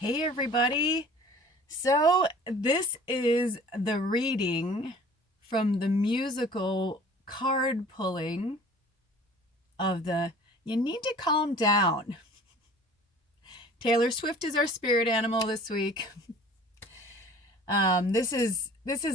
Hey everybody. So this is the reading from the musical card pulling of the You Need to Calm Down. Taylor Swift is our spirit animal this week. This is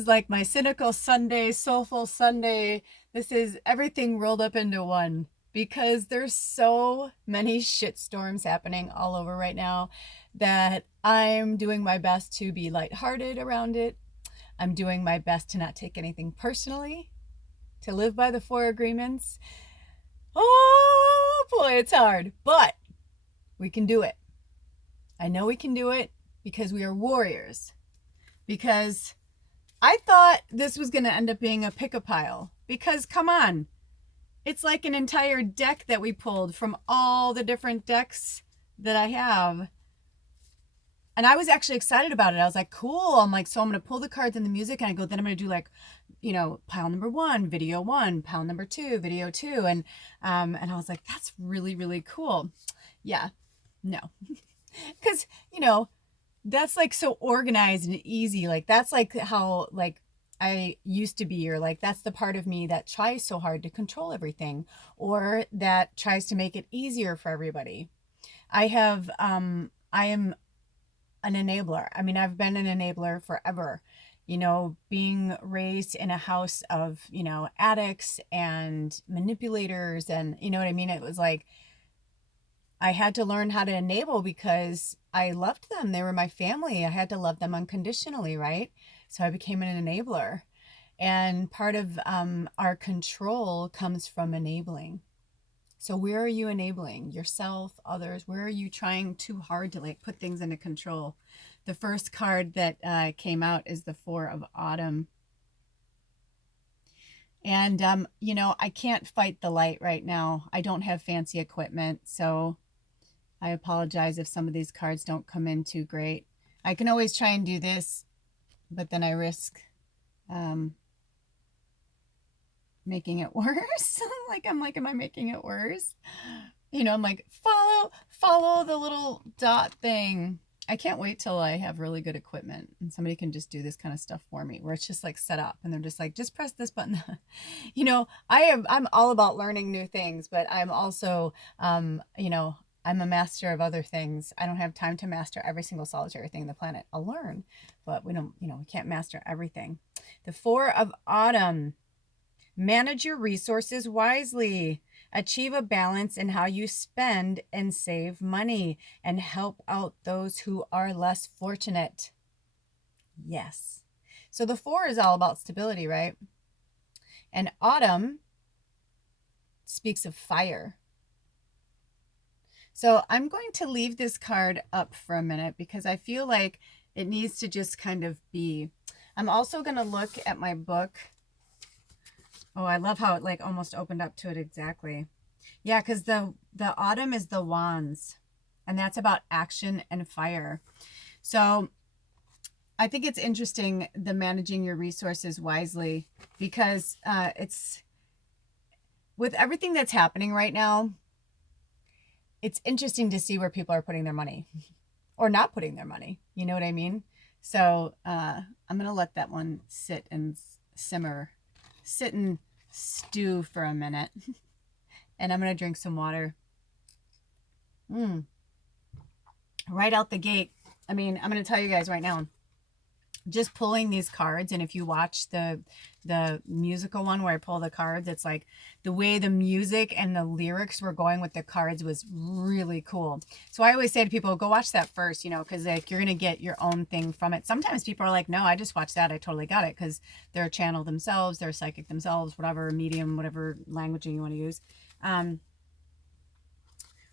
like my cynical Sunday, soulful Sunday. This is everything rolled up into one because there's so many shitstorms happening all over right now that I'm doing my best to be lighthearted around it. I'm doing my best to not take anything personally, to live by the four agreements. Oh boy, it's hard, but we can do it. I know we can do it because we are warriors. Because I thought this was going to end up being a pick-a-pile. Because, come on, it's like an entire deck that we pulled from all the different decks that I have. And I was actually excited about it. I was like, cool. I'm like, so I'm going to pull the cards and the music. And I go, then I'm going to do like, pile number one, video one, pile number two, video two. And I was like, that's really, really cool. Yeah, no. Because, that's like so organized and easy. Like that's like how like I used to be, or like that's the part of me that tries so hard to control everything or that tries to make it easier for everybody. I am an enabler. I mean, I've been an enabler forever. Being raised in a house of, addicts and manipulators and you know what I mean? It was like I had to learn how to enable because I loved them. They were my family. I had to love them unconditionally, right? So I became an enabler. And part of our control comes from enabling. So where are you enabling yourself, others? Where are you trying too hard to like put things into control? The first card that came out is the Four of Autumn. And, I can't fight the light right now. I don't have fancy equipment. So I apologize if some of these cards don't come in too great. I can always try and do this, but then I risk making it worse. I'm like, am I making it worse? I'm like, follow the little dot thing. I can't wait till I have really good equipment and somebody can just do this kind of stuff for me where it's just like set up and they're just like, just press this button. I'm all about learning new things, but I'm also, I'm a master of other things. I don't have time to master every single solitary thing on the planet. I'll learn, but we can't master everything. The Four of Autumn. Manage your resources wisely. Achieve a balance in how you spend and save money and help out those who are less fortunate. Yes. So the four is all about stability, right? And autumn speaks of fire. So I'm going to leave this card up for a minute because I feel like it needs to just kind of be. I'm also going to look at my book. Oh, I love how it like almost opened up to it exactly. Yeah, because the autumn is the wands, and that's about action and fire. So I think it's interesting, the managing your resources wisely, because it's with everything that's happening right now, it's interesting to see where people are putting their money or not putting their money. You know what I mean? So I'm going to let that one sit and simmer, sit and stew for a minute. And I'm going to drink some water. Right out the gate. I mean, I'm going to tell you guys right now, just pulling these cards, and if you watch the musical one where I pull the cards, it's like the way the music and the lyrics were going with the cards was really cool. So I always say to people, go watch that first, because like you're gonna get your own thing from it. Sometimes people are like, no, I just watched that, I totally got it, because they're a channel themselves, they're a psychic themselves, whatever medium, whatever languaging you want to use.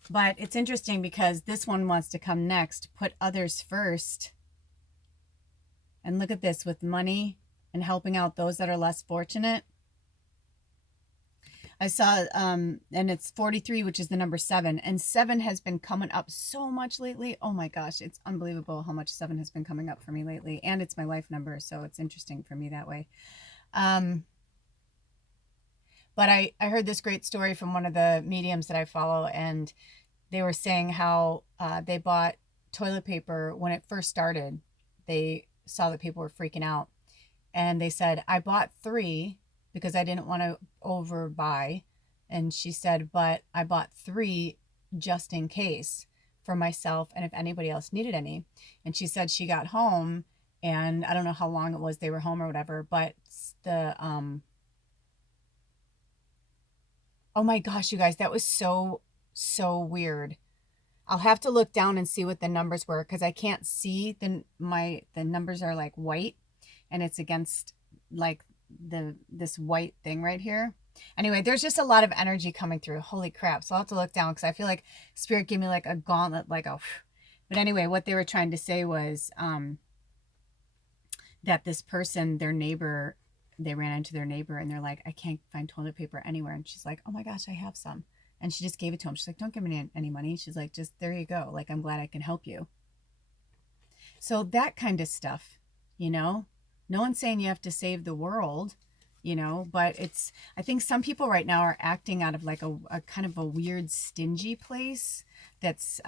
But it's interesting because this one wants to come next. Put others first. And look at this, with money and helping out those that are less fortunate. I saw, and it's 43, which is the number 7. And 7 has been coming up so much lately. Oh my gosh, it's unbelievable how much 7 has been coming up for me lately. And it's my life number, so it's interesting for me that way. But I heard this great story from one of the mediums that I follow, and they were saying how they bought toilet paper, when it first started, they saw that people were freaking out. And they said, I bought 3 because I didn't want to overbuy. And she said, but I bought 3 just in case for myself and if anybody else needed any. And she said she got home, and I don't know how long it was they were home or whatever, but the, oh my gosh, you guys, that was so, so weird. I'll have to look down and see what the numbers were because I can't see the numbers are like white, and it's against like this white thing right here. Anyway, there's just a lot of energy coming through. Holy crap. So I'll have to look down because I feel like Spirit gave me like a gauntlet, like a, but anyway, what they were trying to say was that this person, their neighbor, they ran into their neighbor and they're like, I can't find toilet paper anywhere. And she's like, oh my gosh, I have some. And she just gave it to him. She's like, don't give me any money. She's like, just, there you go. Like, I'm glad I can help you. So that kind of stuff, you know, no one's saying you have to save the world, you know, but it's, I think some people right now are acting out of like a kind of a weird stingy place that's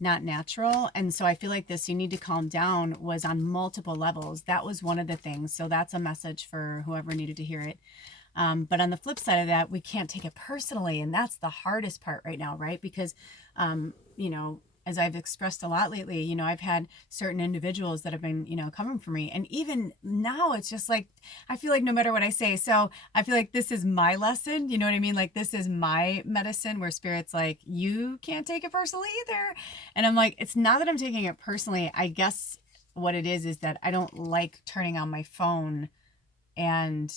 not natural. And so I feel like this, you need to calm down, was on multiple levels. That was one of the things. So that's a message for whoever needed to hear it. But on the flip side of that, we can't take it personally. And that's the hardest part right now, right? Because, you know, as I've expressed a lot lately, you know, I've had certain individuals that have been, you know, coming for me. And even now it's just like, I feel like no matter what I say, so I feel like this is my lesson, you know what I mean? Like, this is my medicine where Spirit's like, you can't take it personally either. And I'm like, it's not that I'm taking it personally. I guess what it is that I don't like turning on my phone and,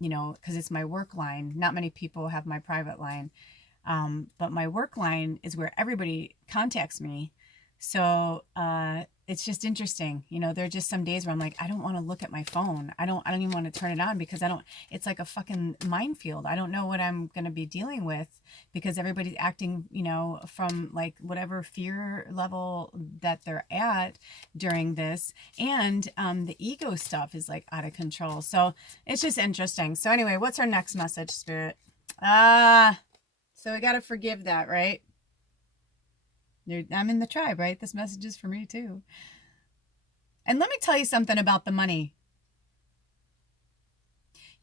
you know, because it's my work line. Not many people have my private line. But my work line is where everybody contacts me. So it's just interesting. You know, there are just some days where I'm like, I don't want to look at my phone. I don't even want to turn it on because it's like a fucking minefield. I don't know what I'm going to be dealing with because everybody's acting, you know, from like whatever fear level that they're at during this. And the ego stuff is like out of control. So it's just interesting. So anyway, what's our next message, Spirit? So we got to forgive that, right? I'm in the tribe, right? This message is for me too. And let me tell you something about the money.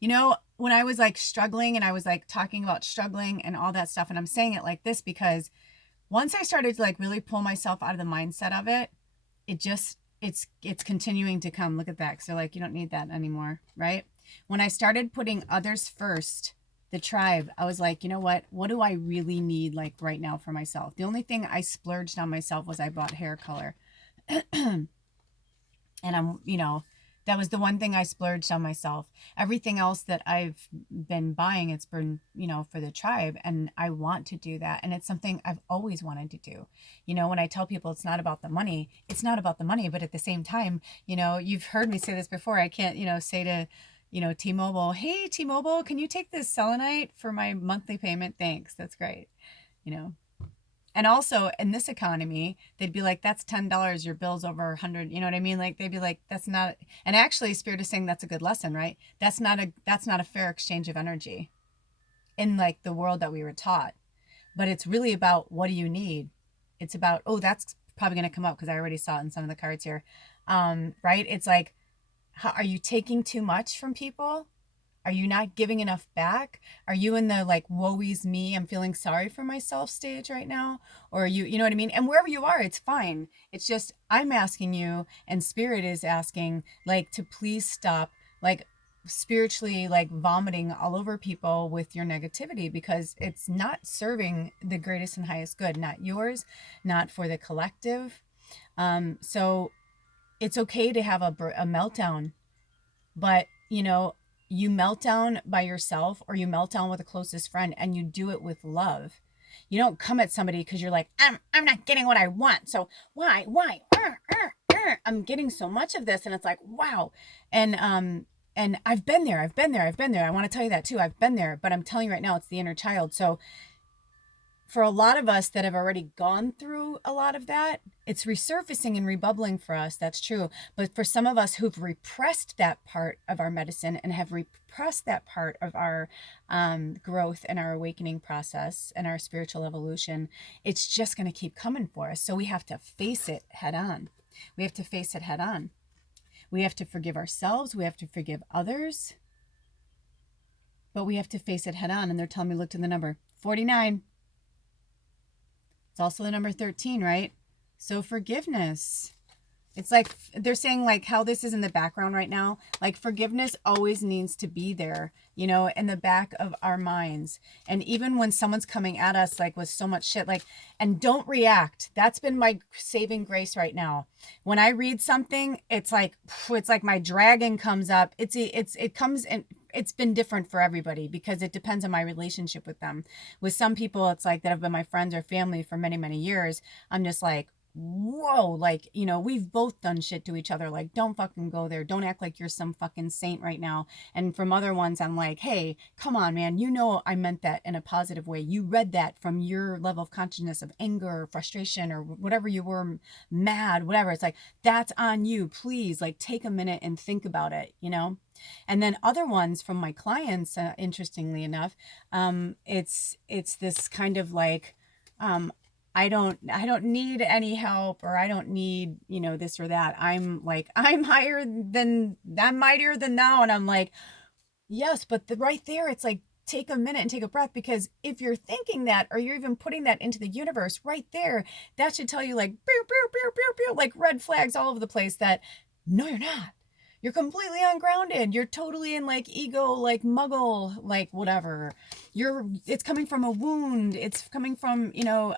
You know, when I was like struggling and I was like talking about struggling and all that stuff, and I'm saying it like this because once I started to like really pull myself out of the mindset of it, it's continuing to come. Look at that. So like, you don't need that anymore, right? When I started putting others first, the tribe, I was like, you know what do I really need like right now for myself? The only thing I splurged on myself was I bought hair color. And I'm, you know, that was the one thing I splurged on myself. Everything else that I've been buying, it's been, you know, for the tribe. And I want to do that. And it's something I've always wanted to do. You know, when I tell people it's not about the money, it's not about the money. But at the same time, you know, you've heard me say this before. I can't, you know, say to, you know, T-Mobile, hey, T-Mobile, can you take this selenite for my monthly payment? Thanks. That's great. You know, and also in this economy, they'd be like, that's $10. Your bill's over 100. You know what I mean? Like, they'd be like, that's not, and actually Spirit is saying that's a good lesson, right? That's not a fair exchange of energy in like the world that we were taught. But it's really about, what do you need? It's about, oh, that's probably going to come up because I already saw it in some of the cards here. Right? It's like, are you taking too much from people? Are you not giving enough back? Are you in the like, woe is me, I'm feeling sorry for myself stage right now? Or are you know what I mean? And wherever you are, it's fine. It's just, I'm asking you, and Spirit is asking, like, to please stop, like, spiritually, like, vomiting all over people with your negativity, because it's not serving the greatest and highest good, not yours, not for the collective. So it's okay to have a meltdown, but, you know, you melt down by yourself or you melt down with a closest friend, and you do it with love. You don't come at somebody because you're like, I'm not getting what I want. So why? I'm getting so much of this. And it's like, wow. And I've been there. I want to tell you that too. I've been there, but I'm telling you right now, it's the inner child. So for a lot of us that have already gone through a lot of that, it's resurfacing and rebubbling for us. That's true. But for some of us who've repressed that part of our medicine and have repressed that part of our growth and our awakening process and our spiritual evolution, it's just going to keep coming for us. So we have to face it head on. We have to face it head on. We have to forgive ourselves. We have to forgive others. But we have to face it head on. And they're telling me, look to the number 49. It's also the number 13, right? So forgiveness. It's like they're saying like how this is in the background right now. Like forgiveness always needs to be there, you know, in the back of our minds. And even when someone's coming at us like with so much shit, like, and don't react. That's been my saving grace right now. When I read something, it's like my dragon comes up. It comes in. It's been different for everybody because it depends on my relationship with them. With some people, it's like that have been my friends or family for many, many years. I'm just like, whoa, like, you know, we've both done shit to each other. Like, don't fucking go there. Don't act like you're some fucking saint right now. And from other ones, I'm like, hey, come on, man. You know, I meant that in a positive way. You read that from your level of consciousness of anger or frustration or whatever you were, mad, whatever. It's like, that's on you. Please, like, take a minute and think about it, you know? And then other ones from my clients, interestingly enough, it's this kind of like, I don't need any help, or I don't need, you know, this or that. I'm like, I'm mightier than thou. And I'm like, yes, but right there, it's like, take a minute and take a breath, because if you're thinking that, or you're even putting that into the universe right there, that should tell you like, pew, pew, pew, pew, pew, like red flags all over the place that, no, you're not. You're completely ungrounded. You're totally in like ego, like muggle, like whatever. It's coming from a wound. It's coming from, you know,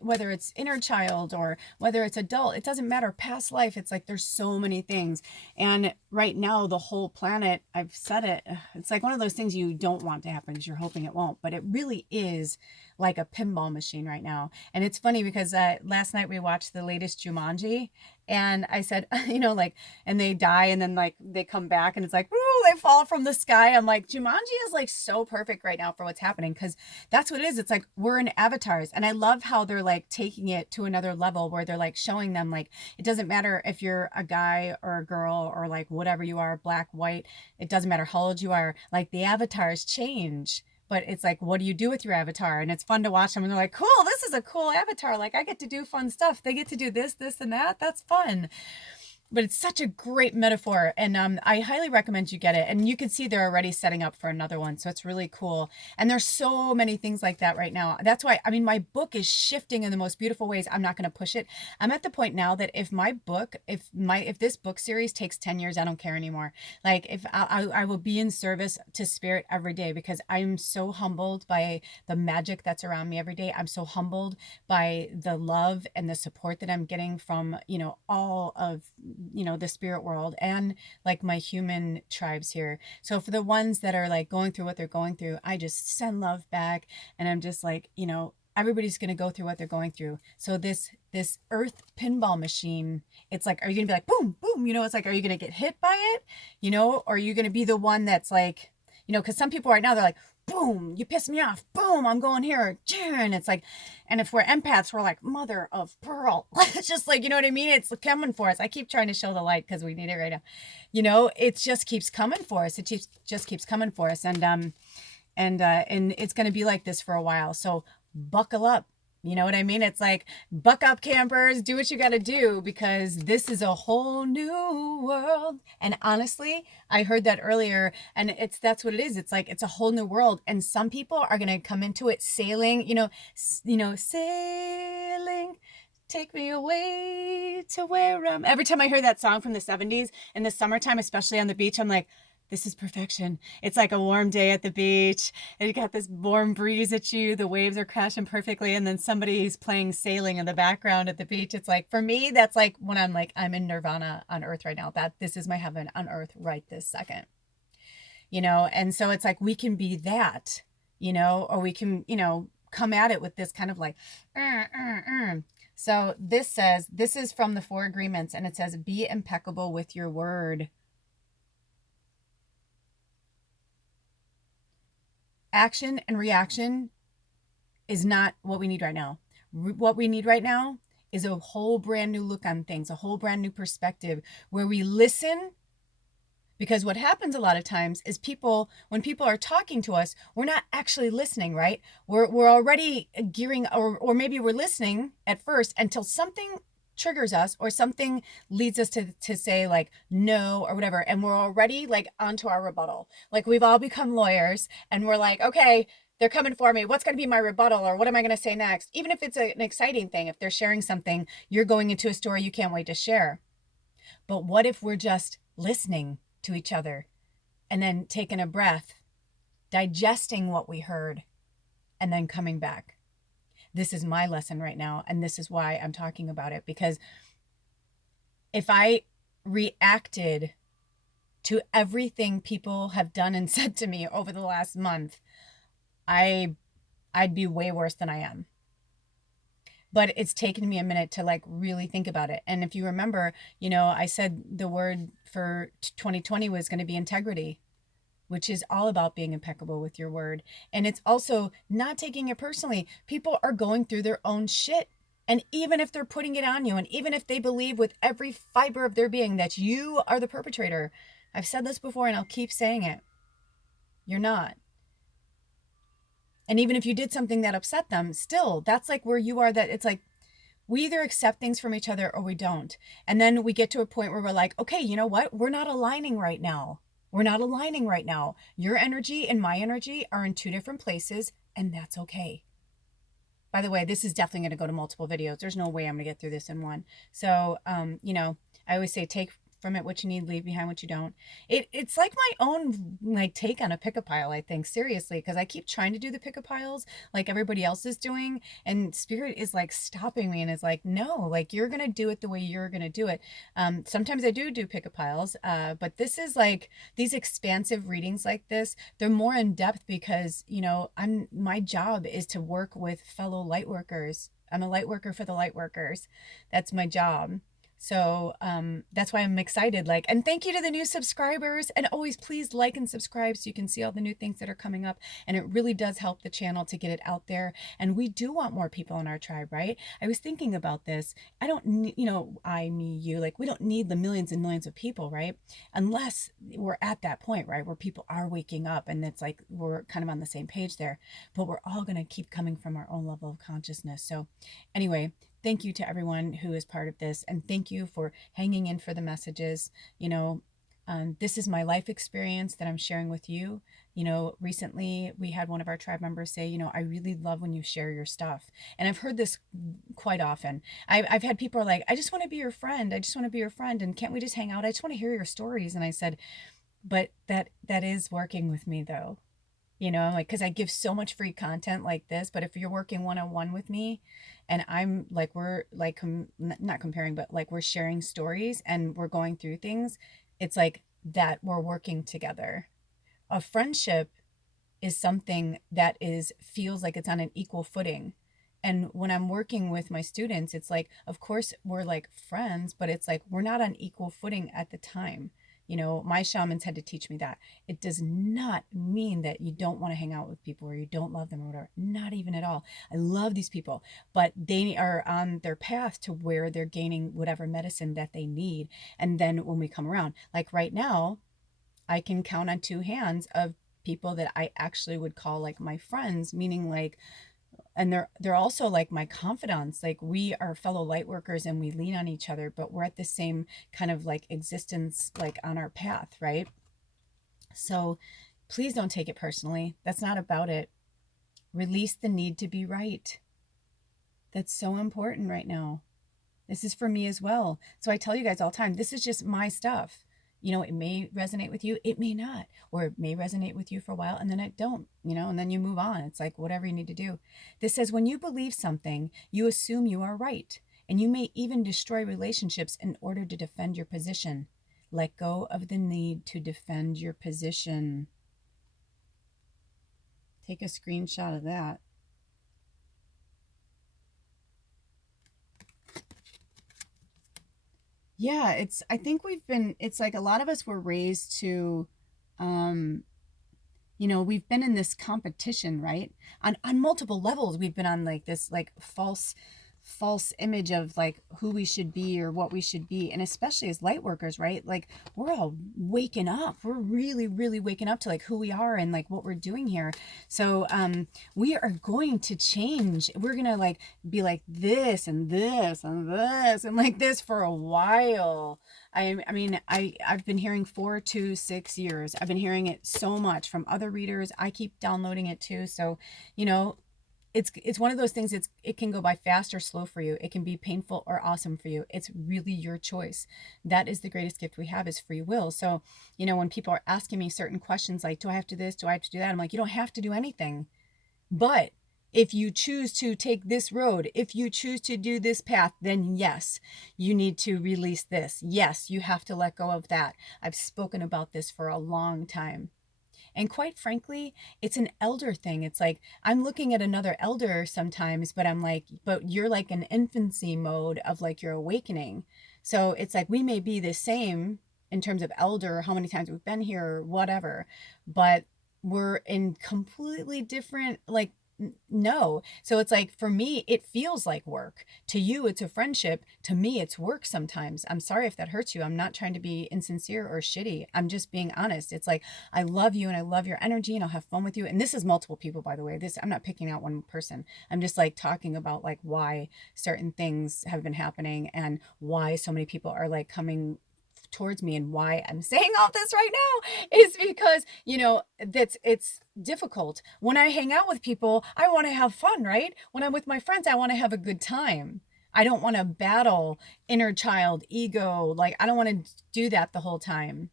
whether it's inner child or whether it's adult, it doesn't matter. Past life. It's like, there's so many things. And right now, the whole planet, I've said it, it's like one of those things you don't want to happen because you're hoping it won't, but it really is like a pinball machine right now. And it's funny because last night we watched the latest Jumanji, and I said, you know, like, and they die and then like they come back and it's like, ooh, they fall from the sky. I'm like, Jumanji is like so perfect right now for what's happening, because that's what it is. It's like we're in avatars. And I love how they're like taking it to another level where they're like showing them like, it doesn't matter if you're a guy or a girl or like whatever you are, black, white, it doesn't matter how old you are, like the avatars change. But it's like, what do you do with your avatar? And it's fun to watch them. And they're like, cool, this is a cool avatar. Like, I get to do fun stuff. They get to do this, and that. That's fun. But it's such a great metaphor, and I highly recommend you get it. And you can see they're already setting up for another one, so it's really cool. And there's so many things like that right now. That's why, I mean, my book is shifting in the most beautiful ways. I'm not going to push it. I'm at the point now that if this book series takes 10 years, I don't care anymore. Like, if I will be in service to spirit every day, because I'm so humbled by the magic that's around me every day. I'm so humbled by the love and the support that I'm getting from, you know, all of, you know, the spirit world and like my human tribes here. So for the ones that are like going through what they're going through, I just send love back, and I'm just like, you know, everybody's going to go through what they're going through. So this earth pinball machine, it's like, are you going to be like, boom, boom, you know, it's like, are you going to get hit by it, you know, or are you going to be the one that's like, you know, because some people right now, they're like, boom, you piss me off, boom, I'm going here, and it's like, and if we're empaths, we're like, mother of pearl. It's just like, you know what I mean? It's coming for us. I keep trying to show the light because we need it right now. You know, it just keeps coming for us. It just keeps coming for us. And it's going to be like this for a while. So buckle up. You know what I mean? It's like, buck up, campers, do what you got to do, because this is a whole new world. And honestly, I heard that earlier, and that's what it is. It's like, it's a whole new world. And some people are going to come into it sailing, sailing, take me away to where I'm. Every time I hear that song from the 70s in the summertime, especially on the beach, I'm like, this is perfection. It's like a warm day at the beach, and you got this warm breeze at you. The waves are crashing perfectly, and then somebody's playing sailing in the background at the beach. It's like, for me, that's like when I'm like, I'm in nirvana on earth right now. That this is my heaven on earth right this second. You know, and so it's like we can be that, you know, or we can, you know, come at it with this kind of like, So this says, this is from the 4 Agreements, and it says, be impeccable with your word. Action and reaction is not what we need right now. What we need right now is a whole brand new look on things, a whole brand new perspective where we listen. Because what happens a lot of times is when people are talking to us, we're not actually listening, right? We're already gearing, or maybe we're listening at first until something triggers us or something leads us to say like no or whatever, and we're already like onto our rebuttal. Like we've all become lawyers and we're like, okay, they're coming for me. What's going to be my rebuttal, or what am I going to say next? Even if it's an exciting thing, if they're sharing something, you're going into a story you can't wait to share. But what if we're just listening to each other and then taking a breath, digesting what we heard, and then coming back? This is my lesson right now, and this is why I'm talking about it, because if I reacted to everything people have done and said to me over the last month, I'd be way worse than I am. But it's taken me a minute to like really think about it. And if you remember, I said the word for 2020 was going to be integrity, which is all about being impeccable with your word. And it's also not taking it personally. People are going through their own shit. And even if they're putting it on you, and even if they believe with every fiber of their being that you are the perpetrator, I've said this before and I'll keep saying it, you're not. And even if you did something that upset them, still, that's like where you are, that it's like we either accept things from each other or we don't. And then we get to a point where we're like, okay, you know what? We're not aligning right now. We're not aligning right now. Your energy and my energy are in two different places, and that's okay. By the way, this is definitely going to go to multiple videos. There's no way I'm going to get through this in one. So, I always say take from it what you need, leave behind what you don't. It's like my own like take on a pick-a-pile, I think, seriously, because I keep trying to do the pick-a-piles like everybody else is doing, and spirit is like stopping me and is like, no, like you're gonna do it the way you're gonna do it. Sometimes I do pick-a-piles, but this is like these expansive readings like this, they're more in depth because my job is to work with fellow light workers. I'm a light worker for the light workers. That's my job. So that's why I'm excited. And thank you to the new subscribers. And always please like and subscribe so you can see all the new things that are coming up. And it really does help the channel to get it out there. And we do want more people in our tribe, right? I was thinking about this. I don't need, me, you, like we don't need the millions and millions of people, right? Unless we're at that point, right? Where people are waking up and it's like we're kind of on the same page there. But we're all going to keep coming from our own level of consciousness. So anyway, thank you to everyone who is part of this. And thank you for hanging in for the messages. This is my life experience that I'm sharing with you. Recently we had one of our tribe members say, I really love when you share your stuff. And I've heard this quite often. I've had people are like, I just want to be your friend. I just want to be your friend. And can't we just hang out? I just want to hear your stories. And I said, but that is working with me though. Because I give so much free content like this, but if you're working one-on-one with me and I'm like, we're like, not comparing, but like we're sharing stories and we're going through things, it's like that we're working together. A friendship is something that feels like it's on an equal footing. And when I'm working with my students, it's like, of course we're like friends, but it's like, we're not on equal footing at the time. My shamans had to teach me that. It does not mean that you don't want to hang out with people or you don't love them or whatever. Not even at all. I love these people, but they are on their path to where they're gaining whatever medicine that they need. And then when we come around, like right now, I can count on two hands of people that I actually would call like my friends, meaning like, and they're also like my confidants. Like we are fellow light workers and we lean on each other, but we're at the same kind of like existence, like on our path, right? So please don't take it personally. That's not about it. Release the need to be right. That's so important right now. This is for me as well. So I tell you guys all the time, this is just my stuff. It may resonate with you, it may not, or it may resonate with you for a while and then it don't, and then you move on. It's like whatever you need to do. This says when you believe something, you assume you are right, and you may even destroy relationships in order to defend your position. Let go of the need to defend your position. Take a screenshot of that. Yeah, I think it's like a lot of us were raised to, we've been in this competition, right? On multiple levels, we've been on like this, like false false image of like who we should be or what we should be. And especially as light workers, right? Like we're all waking up. We're really, really waking up to like who we are and like what we're doing here. So we are going to change. We're gonna like be like this and this and this and like this for a while. I've been hearing 4 to 6 years. I've been hearing it so much from other readers. I keep downloading it too. So, you know, it's one of those things. It can go by fast or slow for you. It can be painful or awesome for you. It's really your choice. That is the greatest gift we have, is free will. So, you know, when people are asking me certain questions like, do I have to do this? Do I have to do that? I'm like, you don't have to do anything. But if you choose to take this road, if you choose to do this path, then yes, you need to release this. Yes, you have to let go of that. I've spoken about this for a long time. And quite frankly, it's an elder thing. It's like I'm looking at another elder sometimes, but I'm like, but you're like an infancy mode of like your awakening. So it's like we may be the same in terms of elder, how many times we've been here or whatever, but we're in completely different, like, no. So it's like for me, it feels like work. To you, it's a friendship. To me, it's work sometimes. I'm sorry if that hurts you. I'm not trying to be insincere or shitty. I'm just being honest. It's like I love you and I love your energy and I'll have fun with you. And this is multiple people, by the way. This, I'm not picking out one person. I'm just like talking about like why certain things have been happening and why so many people are like coming towards me, and why I'm saying all this right now is because, you know, it's difficult. When I hang out with people, I want to have fun, right? When I'm with my friends, I want to have a good time. I don't want to battle inner child ego. Like I don't want to do that the whole time.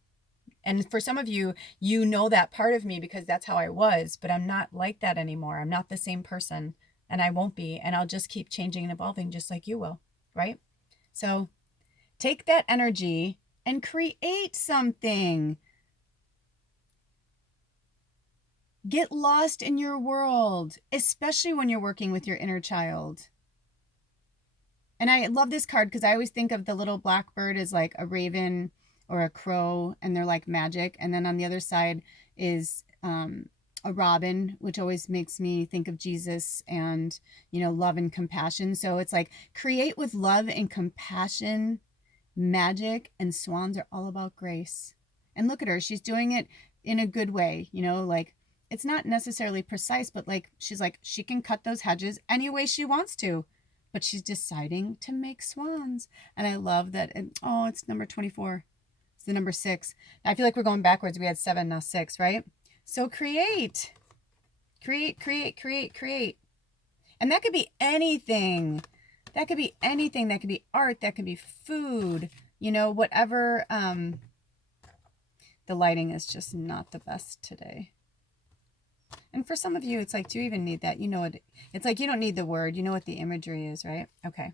And for some of you, you know that part of me because that's how I was, but I'm not like that anymore. I'm not the same person, and I won't be, and I'll just keep changing and evolving just like you will, right? So take that energy and create something. Get lost in your world, especially when you're working with your inner child. And I love this card because I always think of the little blackbird as like a raven or a crow, and they're like magic. And then on the other side is a robin, which always makes me think of Jesus and, you know, love and compassion. So it's like create with love and compassion. Magic and swans are all about grace. And look at her. She's doing it in a good way, you know, like it's not necessarily precise, but like she's like, she can cut those hedges any way she wants to, but she's deciding to make swans. And I love that. And, oh, it's number 24. It's the number 6. I feel like we're going backwards. We had 7, now 6, right? So create. Create, create, create, create. And that could be anything. That could be anything. That could be art. That could be food. You know, whatever. The lighting is just not the best today. And for some of you, it's like, do you even need that? You know what? It's like you don't need the word. You know what the imagery is, right? Okay.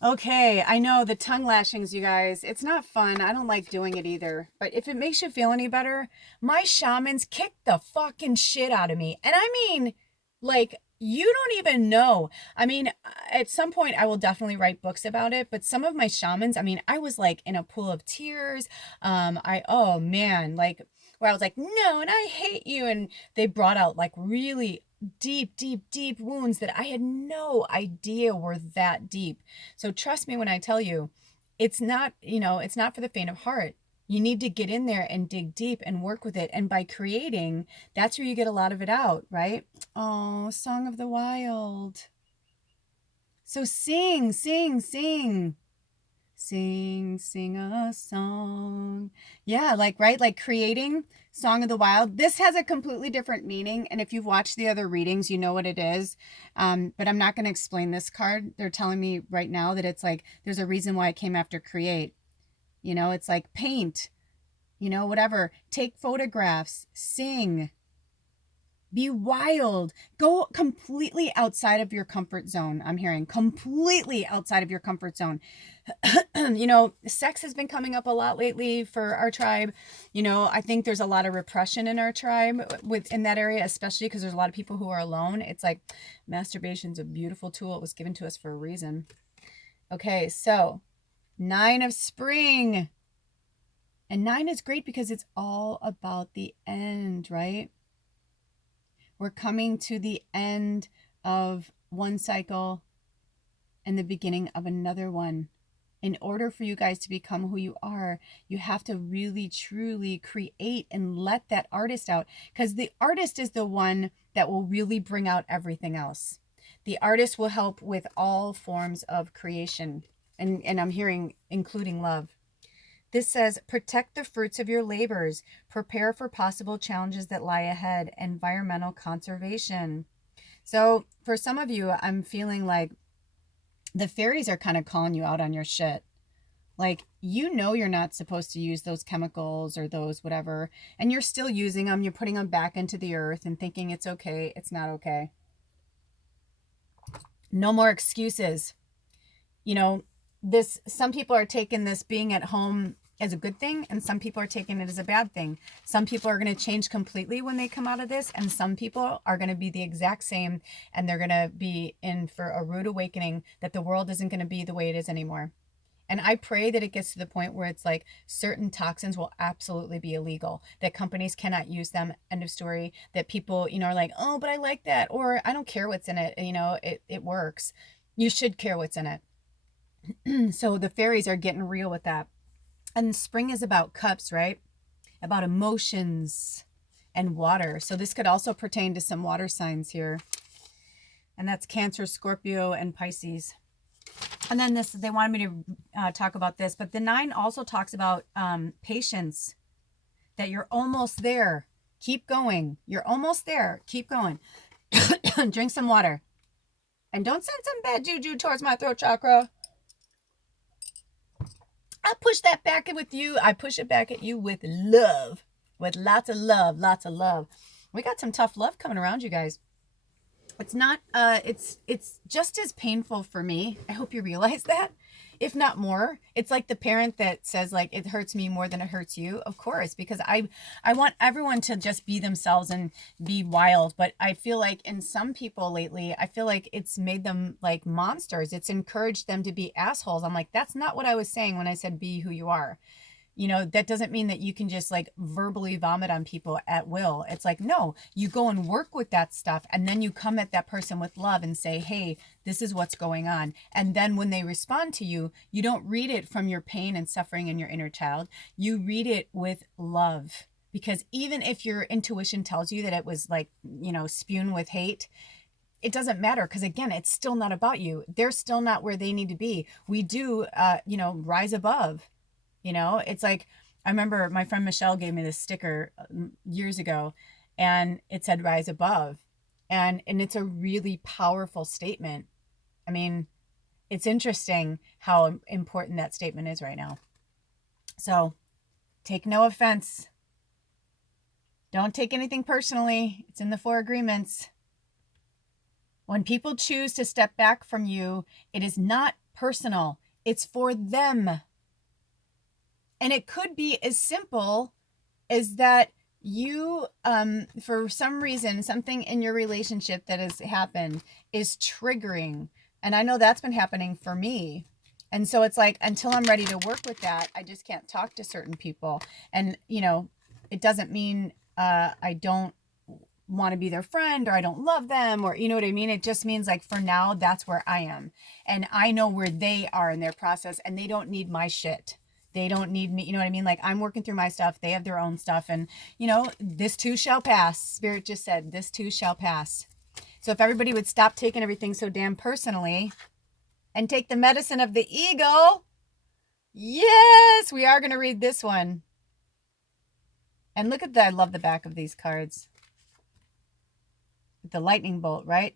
Okay, I know the tongue lashings, you guys. It's not fun. I don't like doing it either. But if it makes you feel any better, my shamans kicked the fucking shit out of me. And I mean, like, you don't even know. I mean, at some point I will definitely write books about it, but some of my shamans, I mean, I was like in a pool of tears. Oh man, like where I was like, no, and I hate you. And they brought out like really deep, deep, deep wounds that I had no idea were that deep. So trust me when I tell you, it's not, you know, it's not for the faint of heart. You need to get in there and dig deep and work with it. And by creating, that's where you get a lot of it out, right? Oh, Song of the Wild. So sing, sing, sing. Sing, sing a song. Yeah, like, right? Like creating Song of the Wild. This has a completely different meaning. And if you've watched the other readings, you know what it is. But I'm not going to explain this card. They're telling me right now that it's like, there's a reason why it came after create. You know, it's like paint, you know, whatever. Take photographs, sing, be wild, go completely outside of your comfort zone. I'm hearing completely outside of your comfort zone. You know, sex has been coming up a lot lately for our tribe. You know, I think there's a lot of repression in our tribe in that area, especially because there's a lot of people who are alone. It's like masturbation's a beautiful tool. It was given to us for a reason. Okay, so 9 of spring. And 9 is great because it's all about the end, right? We're coming to the end of one cycle and the beginning of another one. In order for you guys to become who you are, you have to really, truly create and let that artist out, because the artist is the one that will really bring out everything else. The artist will help with all forms of creation. And I'm hearing including love. This says, protect the fruits of your labors, prepare for possible challenges that lie ahead, environmental conservation. So for some of you, I'm feeling like the fairies are kind of calling you out on your shit. Like, you know, you're not supposed to use those chemicals or those whatever, and you're still using them. You're putting them back into the earth and thinking it's okay. It's not okay. No more excuses. You know, some people are taking this being at home as a good thing, and some people are taking it as a bad thing. Some people are going to change completely when they come out of this, and some people are going to be the exact same, and they're going to be in for a rude awakening that the world isn't going to be the way it is anymore. And I pray that it gets to the point where it's like certain toxins will absolutely be illegal, that companies cannot use them, end of story, that people, are like, oh, but I like that, or I don't care what's in it, it works. You should care what's in it. So the fairies are getting real with that. And spring is about cups, right? About emotions and water. So this could also pertain to some water signs here. And that's Cancer, Scorpio, and Pisces. And then they wanted me to talk about this, but the 9 also talks about patience, that you're almost there. Keep going. You're almost there. Keep going. Drink some water. And don't send some bad juju towards my throat chakra. I push that back with you. I push it back at you with love. With lots of love. Lots of love. We got some tough love coming around, you guys. It's not, it's just as painful for me. I hope you realize that, if not more. It's like the parent that says, like, it hurts me more than it hurts you. Of course, because I want everyone to just be themselves and be wild. But I feel like in some people lately, I feel like it's made them like monsters. It's encouraged them to be assholes. I'm like, that's not what I was saying when I said be who you are. That doesn't mean that you can just like verbally vomit on people at will. It's like, no, you go and work with that stuff, and then you come at that person with love and say, hey, this is what's going on. And then when they respond to you, you don't read it from your pain and suffering in your inner child. You read it with love. Because even if your intuition tells you that it was like, spewed with hate, it doesn't matter, because again, it's still not about you. They're still not where they need to be. We do, rise above. It's like, I remember my friend Michelle gave me this sticker years ago, and it said rise above. And it's a really powerful statement. I mean, it's interesting how important that statement is right now. So take no offense. Don't take anything personally. It's in the 4 agreements. When people choose to step back from you, it is not personal. It's for them. And it could be as simple as that you, for some reason, something in your relationship that has happened is triggering. And I know that's been happening for me. And so it's like, until I'm ready to work with that, I just can't talk to certain people. And, it doesn't mean I don't want to be their friend, or I don't love them, or you know what I mean? It just means like, for now, that's where I am. And I know where they are in their process, and they don't need my shit. They don't need me. You know what I mean? Like, I'm working through my stuff. They have their own stuff. And, this too shall pass. Spirit just said, this too shall pass. So if everybody would stop taking everything so damn personally and take the medicine of the eagle. Yes, we are going to read this one. And look at that. I love the back of these cards. With the lightning bolt, right?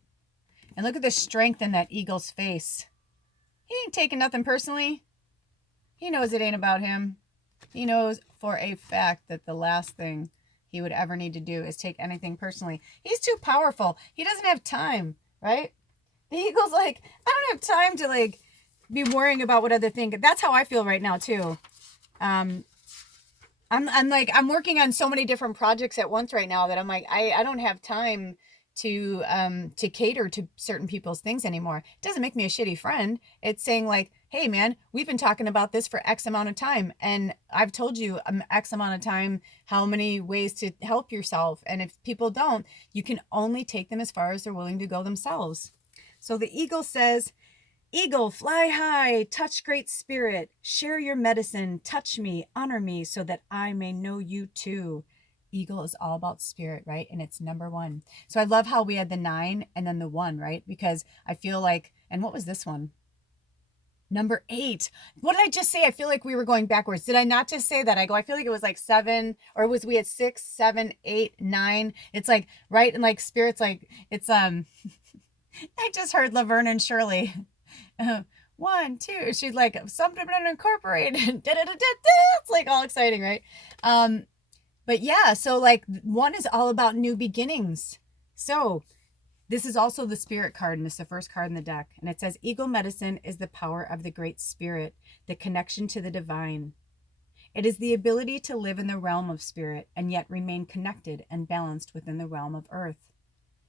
And look at the strength in that eagle's face. He ain't taking nothing personally. He knows it ain't about him. He knows for a fact that the last thing he would ever need to do is take anything personally. He's too powerful. He doesn't have time, right? The eagle's like, I don't have time to like be worrying about what other think. That's how I feel right now too. I'm working on so many different projects at once right now that I'm like, I don't have time to cater to certain people's things anymore. It doesn't make me a shitty friend. It's saying like, hey man, we've been talking about this for X amount of time, and I've told you X amount of time how many ways to help yourself. And if people don't, you can only take them as far as they're willing to go themselves. So the eagle says, Eagle, fly high, touch great spirit, share your medicine, touch me, honor me, so that I may know you too. Eagle is all about spirit, right? And it's number one. So I love how we had the 9 and then the 1, right? Because I feel like, and what was this one? Number 8. What did I just say? I feel like we were going backwards. Did I not just say that? I feel like it was like 7, or we had 6, 7, 8, 9. It's like, right? And like spirit's like, it's, I just heard Laverne and Shirley. 1, 2. She's like, something unincorporated. It's like all exciting, right? But yeah, so like 1 is all about new beginnings. So this is also the spirit card, and it's the first card in the deck. And it says, Eagle medicine is the power of the great spirit, the connection to the divine. It is the ability to live in the realm of spirit and yet remain connected and balanced within the realm of earth.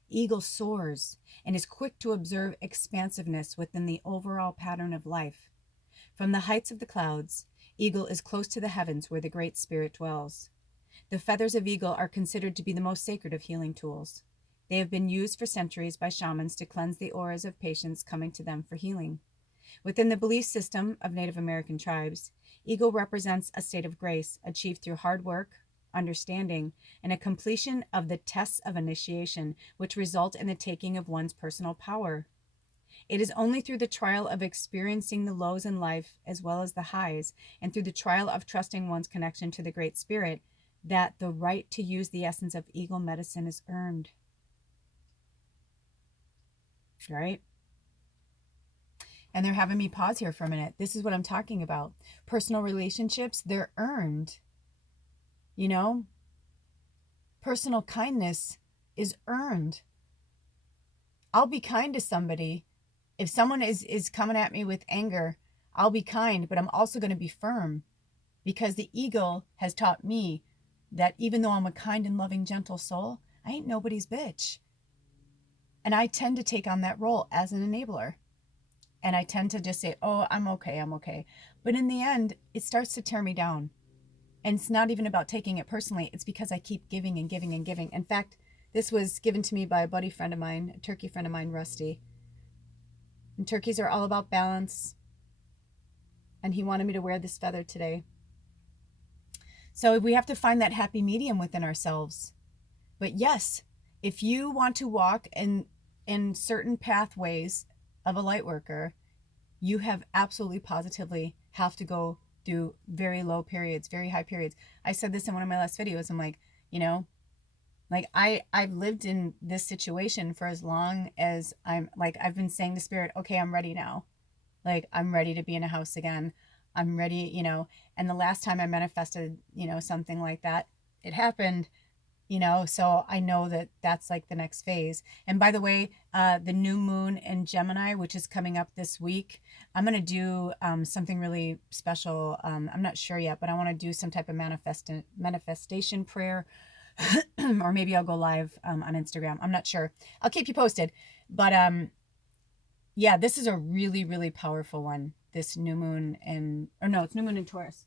Eagle soars and is quick to observe expansiveness within the overall pattern of life. From the heights of the clouds, Eagle is close to the heavens where the great spirit dwells. The feathers of Eagle are considered to be the most sacred of healing tools. They have been used for centuries by shamans to cleanse the auras of patients coming to them for healing. Within the belief system of Native American tribes, Eagle represents a state of grace achieved through hard work, understanding, and a completion of the tests of initiation, which result in the taking of one's personal power. It is only through the trial of experiencing the lows in life as well as the highs, and through the trial of trusting one's connection to the Great Spirit, that the right to use the essence of Eagle medicine is earned. Right? And they're having me pause here for a minute. This is what I'm talking about. Personal relationships, they're earned. You know, personal kindness is earned. I'll be kind to somebody. If someone is coming at me with anger, I'll be kind, but I'm also going to be firm, because the eagle has taught me that even though I'm a kind and loving, gentle soul, I ain't nobody's bitch. And I tend to take on that role as an enabler. And I tend to just say, oh, I'm okay. But in the end, it starts to tear me down. And it's not even about taking it personally. It's because I keep giving and giving and giving. In fact, this was given to me by a buddy friend of mine, a turkey friend of mine, Rusty. And turkeys are all about balance. And he wanted me to wear this feather today. So we have to find that happy medium within ourselves. But yes, if you want to walk in certain pathways of a light worker, you have absolutely positively have to go through very low periods, very high periods. I said this in one of my last videos. I'm like, you know, like I've lived in this situation for as long as I've been saying to spirit, okay, I'm ready now. Like, I'm ready to be in a house again. I'm ready, you know. And the last time I manifested, you know, something like that, it happened, you know. So I know that that's like the next phase. And by the way, the new moon in Gemini, which is coming up this week, I'm going to do something really special. I'm not sure yet, but I want to do some type of manifestation prayer. Or maybe I'll go live on Instagram. I'm not sure. I'll keep you posted. But yeah, this is a really, really powerful one. This new moon it's new moon in Taurus.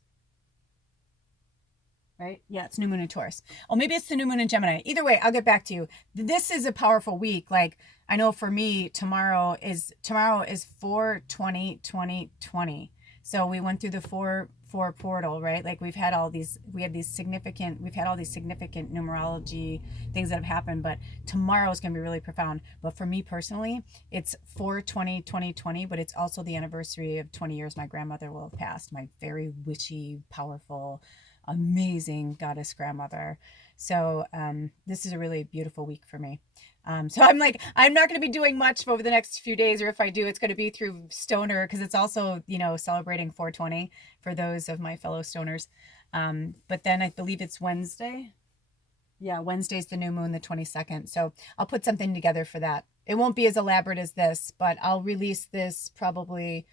Right? Yeah, it's new moon in Taurus. Oh, maybe it's the new moon in Gemini. Either way, I'll get back to you. This is a powerful week. Like, I know for me, tomorrow is 4/20/2020. So we went through the 4 portal, right? Like we've had all these significant numerology things that have happened, but tomorrow is going to be really profound. But for me personally, it's 4/20/2020, but it's also the anniversary of 20 years my grandmother will have passed, my very witchy, powerful, amazing goddess grandmother. So this is a really beautiful week for me. So I'm like, I'm not going to be doing much over the next few days, or if I do, it's going to be through Stoner, because it's also, you know, celebrating 420 for those of my fellow Stoners. But then I believe it's Wednesday. Yeah, Wednesday's the new moon, the 22nd. So I'll put something together for that. It won't be as elaborate as this, but I'll release this probably,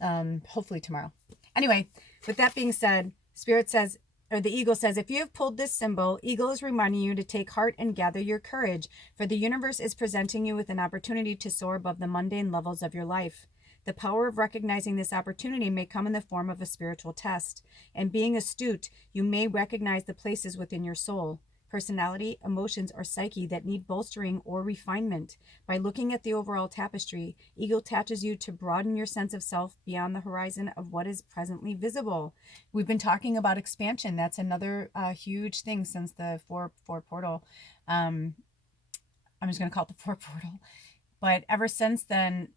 hopefully tomorrow. Anyway, with that being said, Spirit says, or the eagle says, if you have pulled this symbol, eagle is reminding you to take heart and gather your courage, for the universe is presenting you with an opportunity to soar above the mundane levels of your life. The power of recognizing this opportunity may come in the form of a spiritual test, and being astute, you may recognize the places within your soul, personality, emotions, or psyche that need bolstering or refinement. By looking at the overall tapestry, ego taches you to broaden your sense of self beyond the horizon of what is presently visible. We've been talking about expansion. That's another huge thing since the four portal. I'm just going to call it the four portal. But ever since then,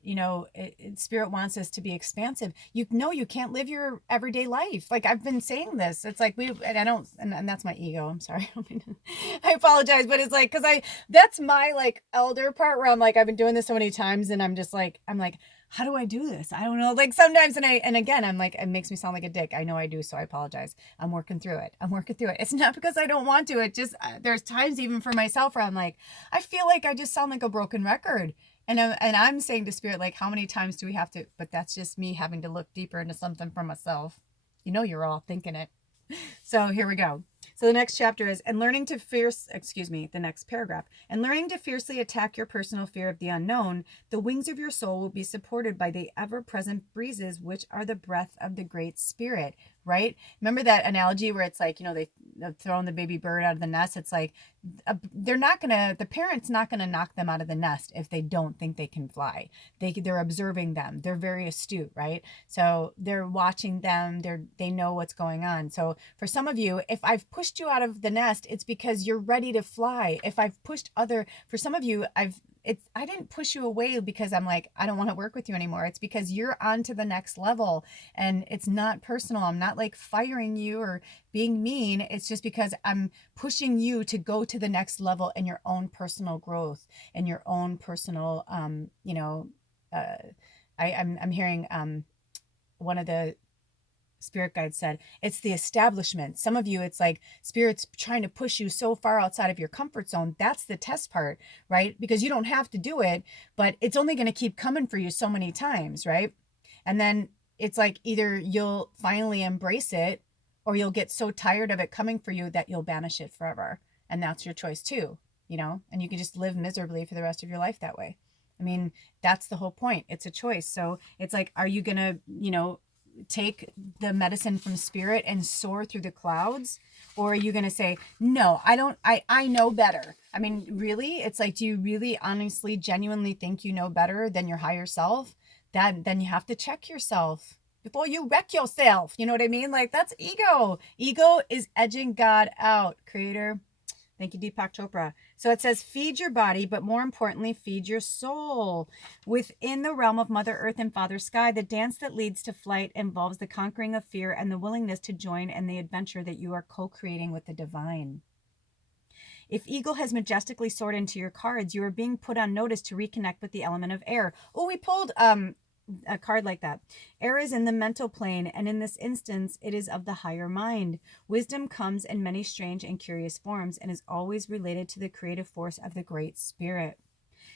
Spirit wants us to be expansive. You can't live your everyday life. Like I've been saying this. It's like and that's my ego. I'm sorry. I apologize, but it's like, that's my like elder part where I'm like, I've been doing this so many times and I'm like, how do I do this? I don't know. Like sometimes, and again, I'm like, it makes me sound like a dick. I know I do. So I apologize. I'm working through it. It's not because I don't want to. It just, there's times even for myself where I'm like, I feel like I just sound like a broken record. And I'm saying to Spirit, like, how many times do we have to, but that's just me having to look deeper into something for myself. You're all thinking it. So here we go. So the next chapter is, the next paragraph. And learning to fiercely attack your personal fear of the unknown, the wings of your soul will be supported by the ever-present breezes, which are the breath of the Great Spirit, right? Remember that analogy where it's like, they've thrown the baby bird out of the nest. It's like, the parent's not going to knock them out of the nest if they don't think they can fly. They're observing them. They're very astute, right? So they're watching them. They know what's going on. So for some of you, if I've pushed you out of the nest, it's because you're ready to fly. If I've pushed for some of you, I didn't push you away because I'm like, I don't want to work with you anymore. It's because you're on to the next level and it's not personal. I'm not like firing you or being mean. It's just because I'm pushing you to go to the next level in your own personal growth and your own personal, I'm hearing, one of the Spirit guide said, it's the establishment. Some of you, it's like Spirit's trying to push you so far outside of your comfort zone. That's the test part, right? Because you don't have to do it, but it's only going to keep coming for you so many times, right? And then it's like either you'll finally embrace it or you'll get so tired of it coming for you that you'll banish it forever. And that's your choice too, and you can just live miserably for the rest of your life that way. I mean, that's the whole point. It's a choice. So it's like, are you going to, take the medicine from Spirit and soar through the clouds? Or are you going to say, no, I know better? I mean, really? It's like, do you really honestly, genuinely think you know better than your higher self? Then you have to check yourself before you wreck yourself. You know what I mean? Like that's ego. Ego is edging God out, Creator. Thank you, Deepak Chopra. So it says, feed your body, but more importantly, feed your soul. Within the realm of Mother Earth and Father Sky, the dance that leads to flight involves the conquering of fear and the willingness to join in the adventure that you are co-creating with the divine. If Eagle has majestically soared into your cards, you are being put on notice to reconnect with the element of air. Oh, we pulled a card like that. Air is in the mental plane, and in this instance, it is of the higher mind. Wisdom comes in many strange and curious forms and is always related to the creative force of the Great Spirit.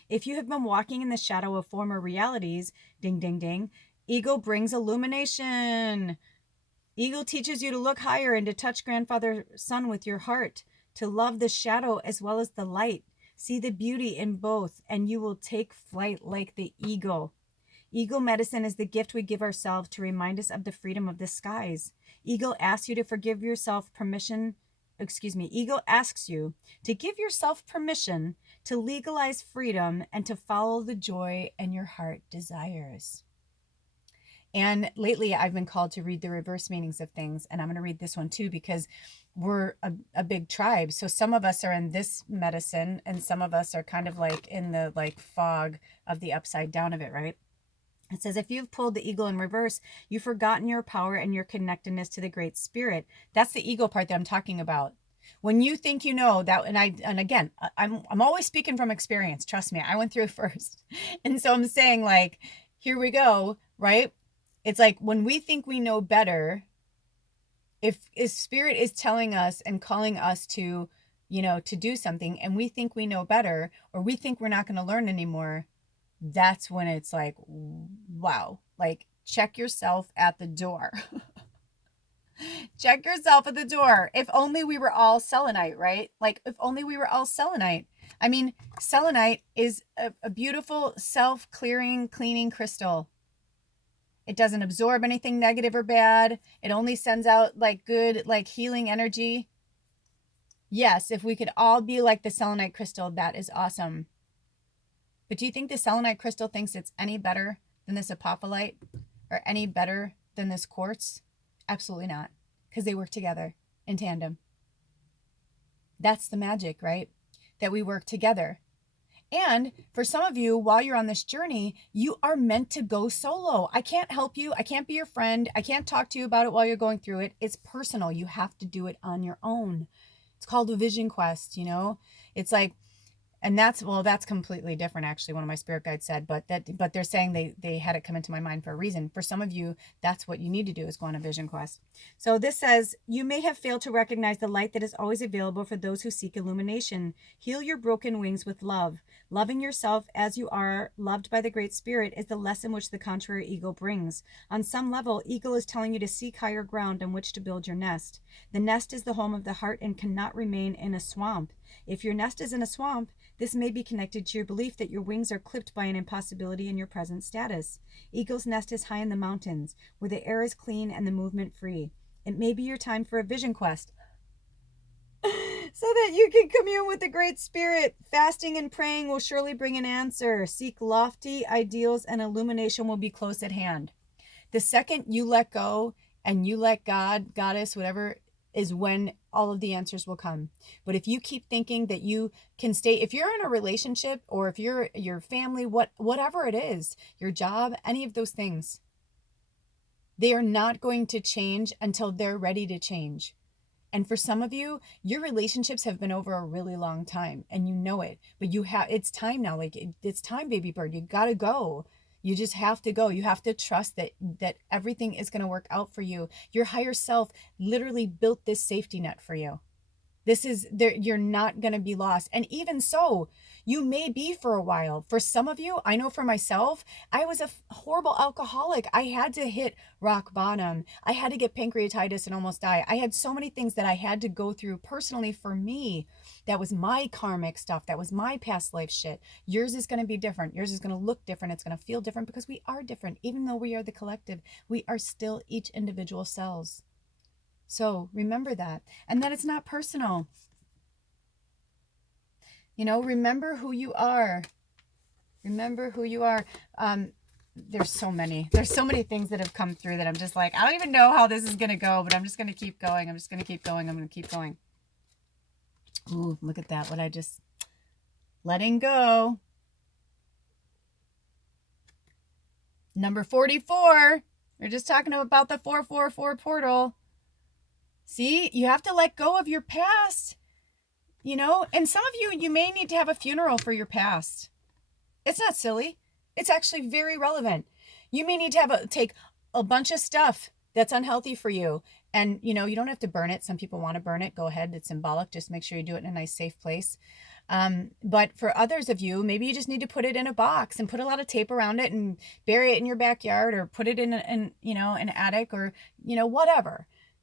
If you have been walking in the shadow of former realities, ding, ding, ding, Ego brings illumination. Ego teaches you to look higher and to touch Grandfather Sun with your heart, to love the shadow as well as the light. See the beauty in both, and you will take flight like the eagle. Eagle medicine is the gift we give ourselves to remind us of the freedom of the skies. Eagle asks you to forgive yourself permission. Eagle asks you to give yourself permission to legalize freedom and to follow the joy and your heart desires. And lately I've been called to read the reverse meanings of things. And I'm going to read this one too, because we're a big tribe. So some of us are in this medicine and some of us are kind of like in the like fog of the upside down of it, right? It says, if you've pulled the eagle in reverse, you've forgotten your power and your connectedness to the Great Spirit. That's the ego part that I'm talking about. When you think you know that, and again, I'm always speaking from experience. Trust me, I went through it first. And so I'm saying like, here we go, right? It's like when we think we know better, if Spirit is telling us and calling us to, to do something and we think we know better, or we think we're not going to learn anymore, that's when it's like, wow, like check yourself at the door. Check yourself at the door. If only we were all selenite, right? Like if only we were all selenite. I mean, selenite is a beautiful self-clearing, cleaning crystal. It doesn't absorb anything negative or bad. It only sends out like good, like healing energy. Yes, if we could all be like the selenite crystal, that is awesome. But do you think the selenite crystal thinks it's any better than this apophyllite or any better than this quartz? Absolutely not, because they work together in tandem. That's the magic, right? That we work together. And for some of you, while you're on this journey, you are meant to go solo. I can't help you. I can't be your friend. I can't talk to you about it while you're going through it. It's personal. You have to do it on your own. It's called a vision quest, you know? It's like, and that's, well, that's completely different, actually. One of my spirit guides said, but they're saying they had it come into my mind for a reason. For some of you, that's what you need to do, is go on a vision quest. So this says, you may have failed to recognize the light that is always available for those who seek illumination. Heal your broken wings with love. Loving yourself as you are, loved by the Great Spirit, is the lesson which the contrary ego brings. On some level, ego is telling you to seek higher ground on which to build your nest. The nest is the home of the heart and cannot remain in a swamp. If your nest is in a swamp, this may be connected to your belief that your wings are clipped by an impossibility in your present status. Eagle's nest is high in the mountains, where the air is clean and the movement free. It may be your time for a vision quest, so that you can commune with the Great Spirit. Fasting and praying will surely bring an answer. Seek lofty ideals and illumination will be close at hand. The second you let go and you let God, Goddess, whatever, is when all of the answers will come. But if you keep thinking that you can stay, if you're in a relationship or if you're your family, whatever it is, your job, any of those things, they are not going to change until they're ready to change. And for some of you, your relationships have been over a really long time and you know it, but it's time now. Like, it's time, baby bird. You got to go. You just have to go. You have to trust that everything is going to work out for you. Your higher self literally built this safety net for you. This is there. You're not going to be lost. And even so, you may be for a while. For some of you, I know for myself, I was a horrible alcoholic. I had to hit rock bottom. I had to get pancreatitis and almost die. I had so many things that I had to go through personally for me. That was my karmic stuff. That was my past life shit. Yours is going to be different. Yours is going to look different. It's going to feel different because we are different. Even though we are the collective, we are still each individual cells. So remember that. And that it's not personal. You know, remember who you are. Remember who you are. There's so many things that have come through that I'm just like, I don't even know how this is going to go, but I'm just going to keep going. I'm going to keep going. Ooh, look at that. What I just letting go. Number 44. We're just talking about the 444 portal. See, you have to let go of your past, you know, and some of you may need to have a funeral for your past. It's not silly. It's actually very relevant. You may need to take a bunch of stuff that's unhealthy for you. And, you know, you don't have to burn it. Some people want to burn it. Go ahead. It's symbolic. Just make sure you do it in a nice, safe place. But for others of you, maybe you just need to put it in a box and put a lot of tape around it and bury it in your backyard, or put it in you know, an attic, or, you know,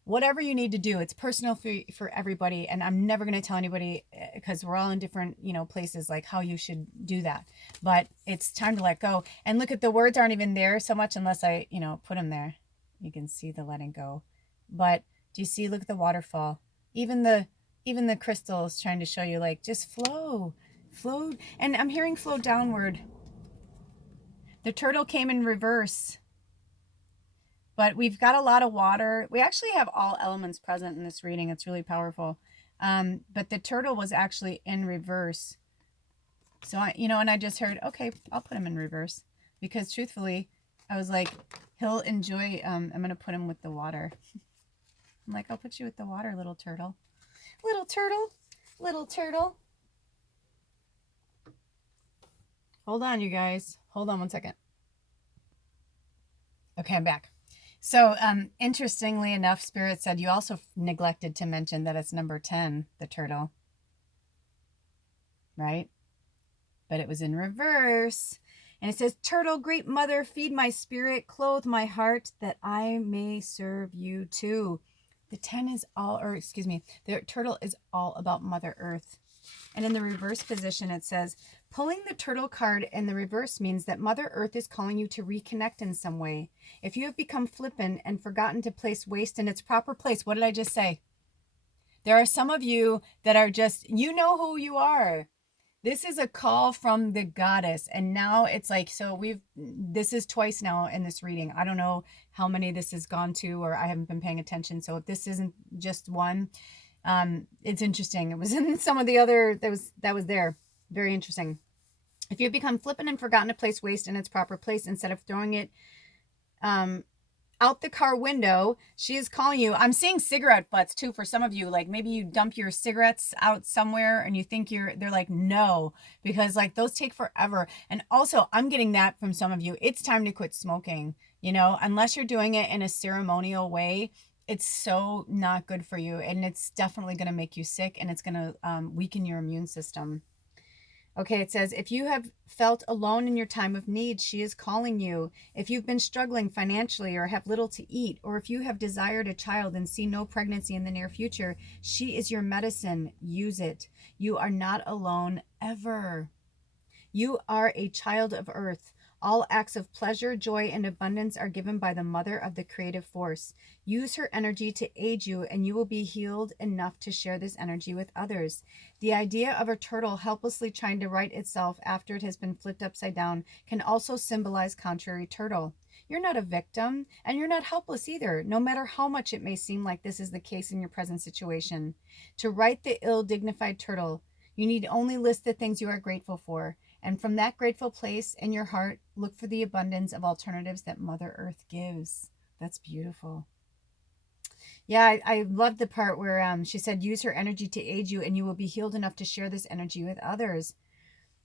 whatever you need to do. It's personal for everybody. And I'm never going to tell anybody, because we're all in different, you know, places, like how you should do that. But it's time to let go. And look, at the words aren't even there so much unless I, you know, put them there. You can see the letting go. But do you see, look at the waterfall. Even the crystal is trying to show you, like, just flow. And I'm hearing flow downward. The turtle came in reverse. But we've got a lot of water. We actually have all elements present in this reading. It's really powerful. But the turtle was actually in reverse. So, and I just heard, okay, I'll put him in reverse. Because truthfully, I was like, he'll enjoy, I'm going to put him with the water. I'm like, I'll put you with the water, little turtle. Little turtle. Little turtle. Hold on, you guys. Hold on one second. Okay, I'm back. So, interestingly enough, Spirit said you also neglected to mention that it's number 10, the turtle. Right? But it was in reverse. And it says, turtle, great mother, feed my spirit, clothe my heart, that I may serve you too. The 10 is the turtle is all about Mother Earth. And in the reverse position, it says, pulling the turtle card in the reverse means that Mother Earth is calling you to reconnect in some way. If you have become flippant and forgotten to place waste in its proper place, what did I just say? There are some of you that are just, you know who you are. This is a call from the goddess. And now it's like, so this is twice now in this reading. I don't know how many this has gone to, or I haven't been paying attention. So if this isn't just one, it's interesting. It was in some of the other, that was there. Very interesting. If you've become flippant and forgotten to place waste in its proper place, instead of throwing it out the car window, she is calling you. I'm seeing cigarette butts too for some of you. Like maybe you dump your cigarettes out somewhere and you think they're like, no, because like those take forever. And also I'm getting that from some of you. It's time to quit smoking, unless you're doing it in a ceremonial way. It's so not good for you. And it's definitely going to make you sick, and it's going to weaken your immune system. Okay, it says, if you have felt alone in your time of need, she is calling you. If you've been struggling financially or have little to eat, or if you have desired a child and see no pregnancy in the near future, she is your medicine. Use it. You are not alone ever. You are a child of earth. All acts of pleasure, joy, and abundance are given by the mother of the creative force. Use her energy to aid you, and you will be healed enough to share this energy with others. The idea of a turtle helplessly trying to right itself after it has been flipped upside down can also symbolize contrary turtle. You're not a victim, and you're not helpless either, no matter how much it may seem like this is the case in your present situation. To right the ill-dignified turtle, you need only list the things you are grateful for. And from that grateful place in your heart, look for the abundance of alternatives that Mother Earth gives. That's beautiful. Yeah, I love the part where she said, use her energy to aid you, and you will be healed enough to share this energy with others.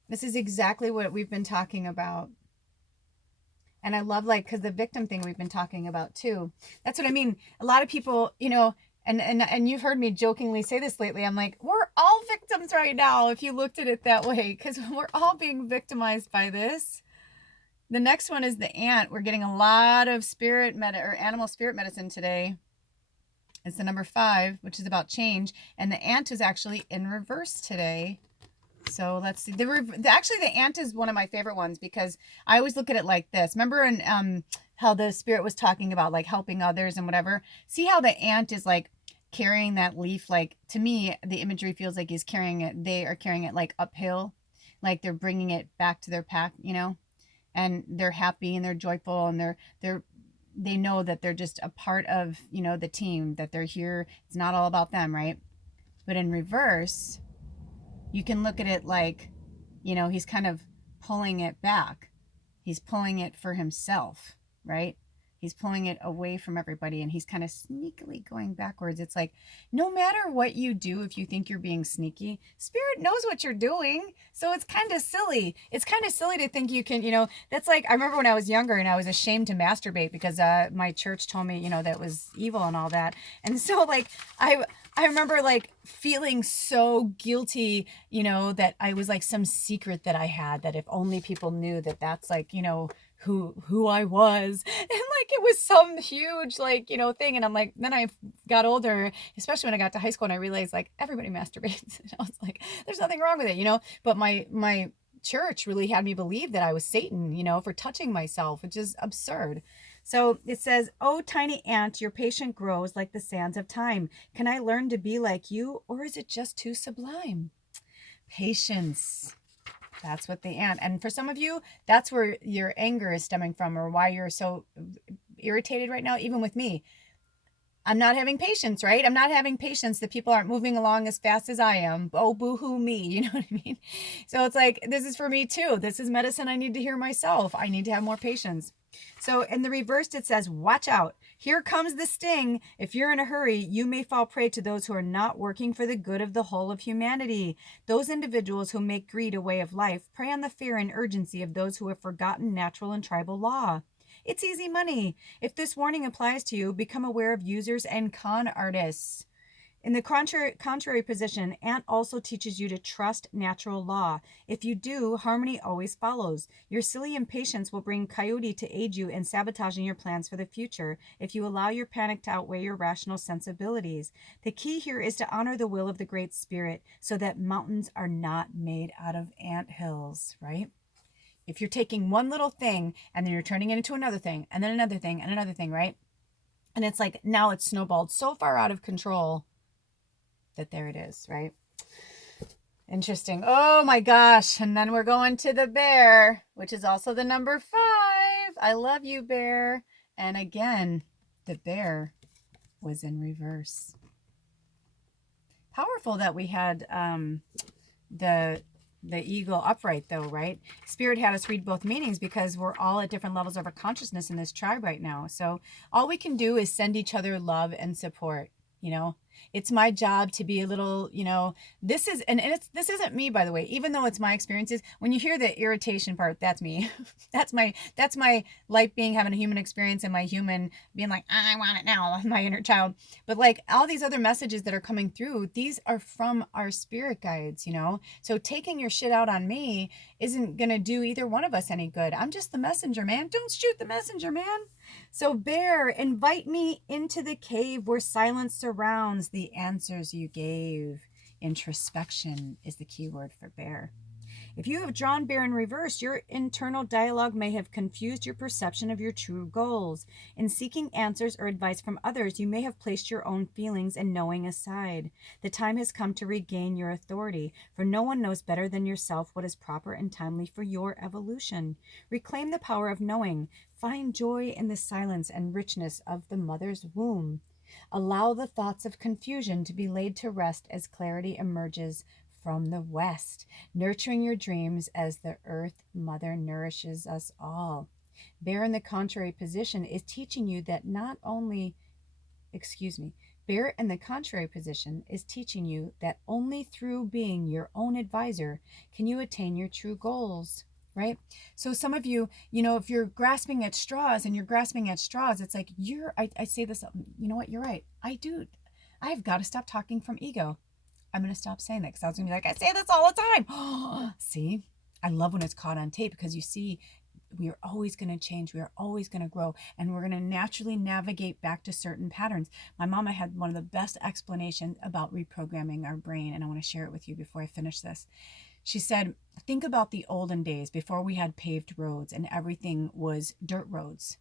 This is exactly what we've been talking about. And I love, because the victim thing we've been talking about too. That's what I mean. A lot of people, and you've heard me jokingly say this lately. I'm like, we're all victims right now, if you looked at it that way, because we're all being victimized by this. The next one is the ant. We're getting a lot of animal spirit medicine today. It's the number 5, which is about change. And the ant is actually in reverse today. So let's see. Actually, the ant is one of my favorite ones, because I always look at it like this. Remember in how the spirit was talking about like helping others and whatever? See how the ant is like carrying that leaf? Like, to me, the imagery feels like he's carrying it. They are carrying it like uphill, like they're bringing it back to their pack, and they're happy and they're joyful, and they know that they're just a part of, the team, that they're here. It's not all about them, right? But in reverse, you can look at it like, he's kind of pulling it back. He's pulling it for himself, right? He's pulling it away from everybody, and he's kind of sneakily going backwards. It's like, no matter what you do, if you think you're being sneaky, Spirit knows what you're doing. So it's kind of silly. It's kind of silly to think you can, that's like, I remember when I was younger and I was ashamed to masturbate because my church told me, that was evil and all that. And so like, I remember like feeling so guilty, that I was like some secret that I had, that if only people knew that that's like, who I was. And like, it was some huge like, thing. And I'm like, then I got older, especially when I got to high school, and I realized like everybody masturbates. And I was like, there's nothing wrong with it, but my church really had me believe that I was Satan, for touching myself, which is absurd. So it says, oh, tiny ant, your patience grows like the sands of time. Can I learn to be like you, or is it just too sublime? Patience. That's what the ant. And for some of you, that's where your anger is stemming from, or why you're so irritated right now, even with me. I'm not having patience, right? I'm not having patience that people aren't moving along as fast as I am. Oh, boo-hoo me. You know what I mean? So it's like, this is for me too. This is medicine I need to hear myself. I need to have more patience. So in the reversed, it says, watch out. Here comes the sting. If you're in a hurry, you may fall prey to those who are not working for the good of the whole of humanity. Those individuals who make greed a way of life prey on the fear and urgency of those who have forgotten natural and tribal law. It's easy money. If this warning applies to you, become aware of users and con artists. In the contrary position, ant also teaches you to trust natural law. If you do, harmony always follows. Your silly impatience will bring coyote to aid you in sabotaging your plans for the future if you allow your panic to outweigh your rational sensibilities. The key here is to honor the will of the Great Spirit so that mountains are not made out of ant hills, right? If you're taking one little thing and then you're turning it into another thing and then another thing and another thing, right? And it's like, now it's snowballed so far out of control. that there it is, right? Interesting. Oh my gosh. And then we're going to the bear, which is also the number 5. I love you, bear. And again, the bear was in reverse. Powerful that we had the eagle upright though, right? Spirit had us read both meanings because we're all at different levels of our consciousness in this tribe right now. So all we can do is send each other love and support. You know, it's my job to be a little, you know, this is, and this isn't me, by the way, even though it's my experiences. When you hear the irritation part, that's me. that's my light being, having a human experience, and my human being like, I want it now, my inner child. But like all these other messages that are coming through, these are from our spirit guides, you know? So taking your shit out on me isn't going to do either one of us any good. I'm just the messenger, man. Don't shoot the messenger, man. So bear, invite me into the cave where silence surrounds the answers you gave. Introspection is the key word for bear. If you have drawn bear in reverse, your internal dialogue may have confused your perception of your true goals. In seeking answers or advice from others, you may have placed your own feelings and knowing aside. The time has come to regain your authority, for no one knows better than yourself what is proper and timely for your evolution. Reclaim the power of knowing. Find joy in the silence and richness of the mother's womb. Allow the thoughts of confusion to be laid to rest as clarity emerges from the west, nurturing your dreams as the earth mother nourishes us all. Bear in the contrary position is teaching you that not only, Bear in the contrary position is teaching you that only through being your own advisor can you attain your true goals. Right? So some of you, you know, if you're grasping at straws and you're grasping at straws, it's like I say this, you know what, you're right. I've got to stop talking from ego. I'm going to stop saying that because I was going to be like, I say this all the time. See, I love when it's caught on tape because you see, we are always going to change. We are always going to grow. And we're going to naturally navigate back to certain patterns. My mama had one of the best explanations about reprogramming our brain. And I want to share it with you before I finish this. She said, think about the olden days before we had paved roads and everything was dirt roads.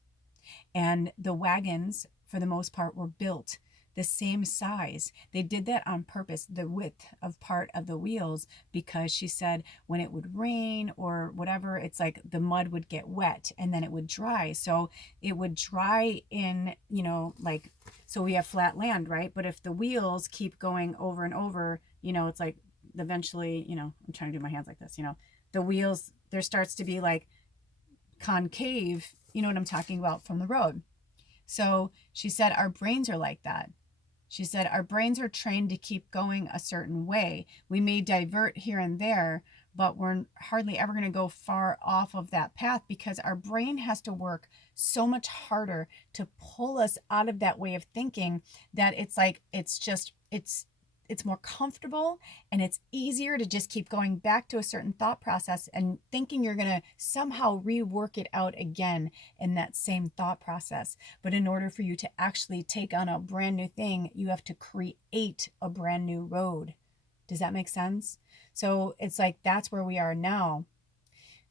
And the wagons, for the most part, were built the same size. They did that on purpose, the width of part of the wheels, because she said when it would rain or whatever, it's like the mud would get wet and then it would dry. So it would dry in, you know, like, so we have flat land, right? But if the wheels keep going over and over, you know, it's like eventually, you know, I'm trying to do my hands like this, you know, the wheels, there starts to be like concave, you know what I'm talking about, from the road. So she said our brains are like that. She said, our brains are trained to keep going a certain way. We may divert here and there, but we're hardly ever going to go far off of that path because our brain has to work so much harder to pull us out of that way of thinking that it's like, it's more comfortable and it's easier to just keep going back to a certain thought process and thinking you're going to somehow rework it out again in that same thought process. But in order for you to actually take on a brand new thing, you have to create a brand new road. Does that make sense? So it's like, that's where we are now.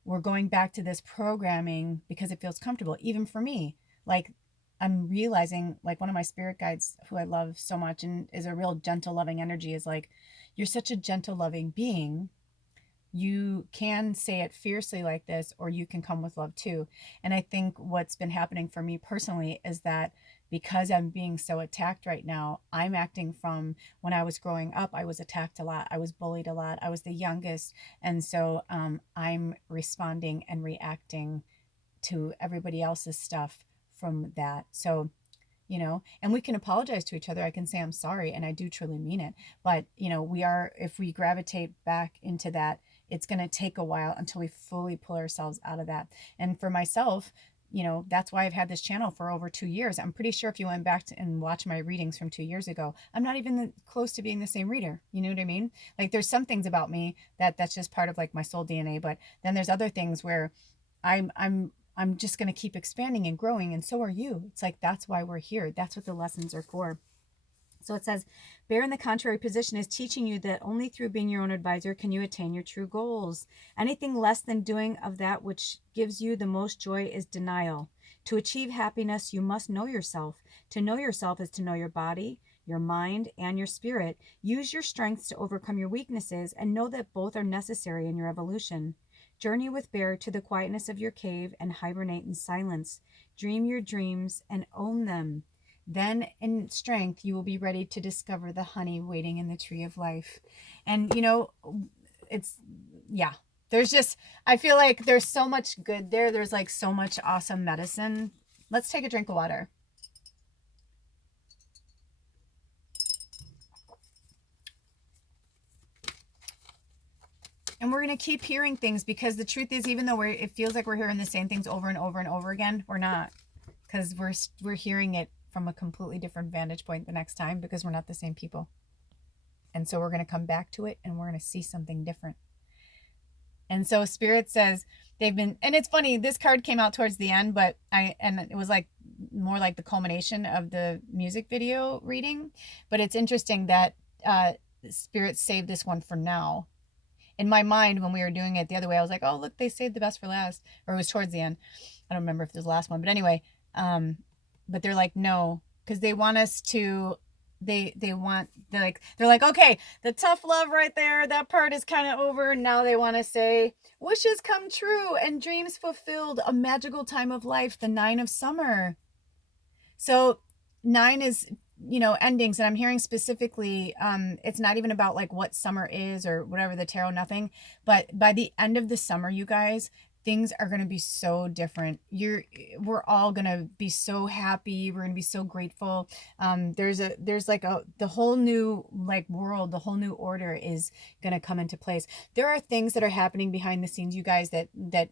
We're going back to this programming because it feels comfortable, even for me. Like, I'm realizing, like, one of my spirit guides who I love so much and is a real gentle, loving energy is like, you're such a gentle, loving being. You can say it fiercely like this, or you can come with love too. And I think what's been happening for me personally is that because I'm being so attacked right now, I'm acting from when I was growing up. I was attacked a lot. I was bullied a lot. I was the youngest. And so I'm responding and reacting to everybody else's stuff from that. So, you know, and we can apologize to each other. I can say I'm sorry, and I do truly mean it. But, you know, if we gravitate back into that, it's going to take a while until we fully pull ourselves out of that. And for myself, you know, that's why I've had this channel for over 2 years. I'm pretty sure if you went back and watched my readings from 2 years ago, I'm not even close to being the same reader. You know what I mean? Like, there's some things about me that's just part of like my soul DNA, but then there's other things where I'm just going to keep expanding and growing, and so are you. It's like, that's why we're here. That's what the lessons are for. So it says, bear in the contrary position is teaching you that only through being your own advisor can you attain your true goals. Anything less than doing of that which gives you the most joy is denial. To achieve happiness, you must know yourself. To know yourself is to know your body, your mind and your spirit. Use your strengths to overcome your weaknesses and know that both are necessary in your evolution. Journey with Bear to the quietness of your cave and hibernate in silence. Dream your dreams and own them. Then in strength, you will be ready to discover the honey waiting in the tree of life. And, it's, yeah, there's just, I feel like there's so much good there. There's like so much awesome medicine. Let's take a drink of water. And we're going to keep hearing things, because the truth is, even though it feels like we're hearing the same things over and over and over again, we're not, because we're hearing it from a completely different vantage point the next time, because we're not the same people. And so we're going to come back to it and we're going to see something different. And so Spirit says they've been, and it's funny, this card came out towards the end, but it was like more like the culmination of the music video reading. But it's interesting that Spirit saved this one for now. In my mind, when we were doing it the other way, I was like, oh, look, they saved the best for last. Or it was towards the end. I don't remember if it was the last one. But anyway, but they're like, no, because they want us to, they're like, okay, the tough love right there, that part is kind of over. Now they want to say, wishes come true and dreams fulfilled, a magical time of life, the 9 of summer. So 9 is, endings. And I'm hearing specifically, it's not even about like what summer is or whatever, the tarot, nothing. But by the end of the summer, you guys, things are going to be so different. We're all going to be so happy. We're going to be so grateful. There's like the whole new like world, the whole new order is going to come into place. There are things that are happening behind the scenes, you guys, that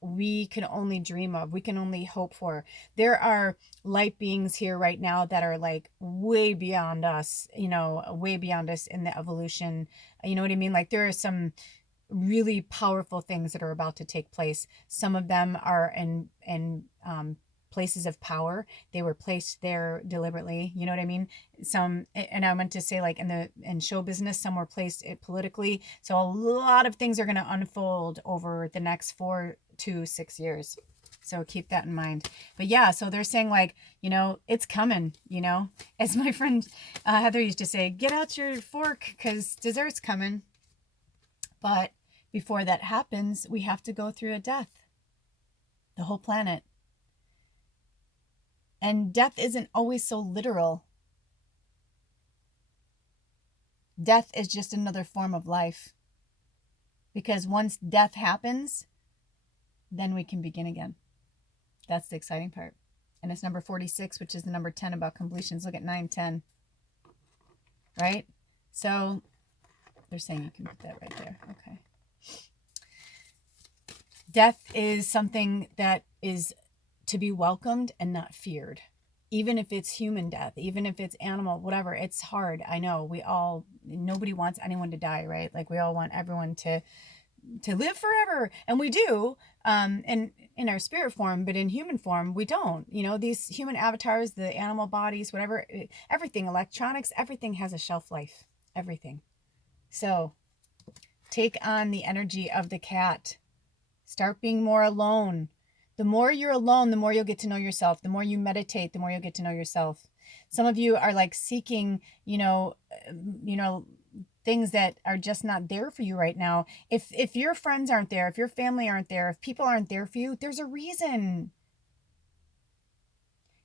we can only dream of, we can only hope for. There are light beings here right now that are like way beyond us, way beyond us in the evolution. You know what I mean? Like there are some really powerful things that are about to take place. Some of them are in places of power. They were placed there deliberately. You know what I mean? Some, and I meant to say like in show business, some were placed politically. So a lot of things are going to unfold over the next 4 to 6 years. So keep that in mind. But yeah, so they're saying like, it's coming, as my friend Heather used to say, get out your fork because dessert's coming. But before that happens, we have to go through a death. The whole planet. And death isn't always so literal. Death is just another form of life. Because once death happens, then we can begin again. That's the exciting part. And it's number 46, which is the number 10 about completions. Look at 9, 10. Right? So they're saying you can put that right there. Okay. Death is something that is to be welcomed and not feared. Even if it's human death, even if it's animal, whatever, it's hard. I know nobody wants anyone to die, right? Like we all want everyone to live forever. And we do, in our spirit form, but in human form, we don't. These human avatars, the animal bodies, whatever, everything, electronics, everything has a shelf life. Everything. So take on the energy of the cat. Start being more alone. The more you're alone, the more you'll get to know yourself. The more you meditate, the more you'll get to know yourself. Some of you are like seeking, things that are just not there for you right now. If your friends aren't there, if your family aren't there, if people aren't there for you, there's a reason.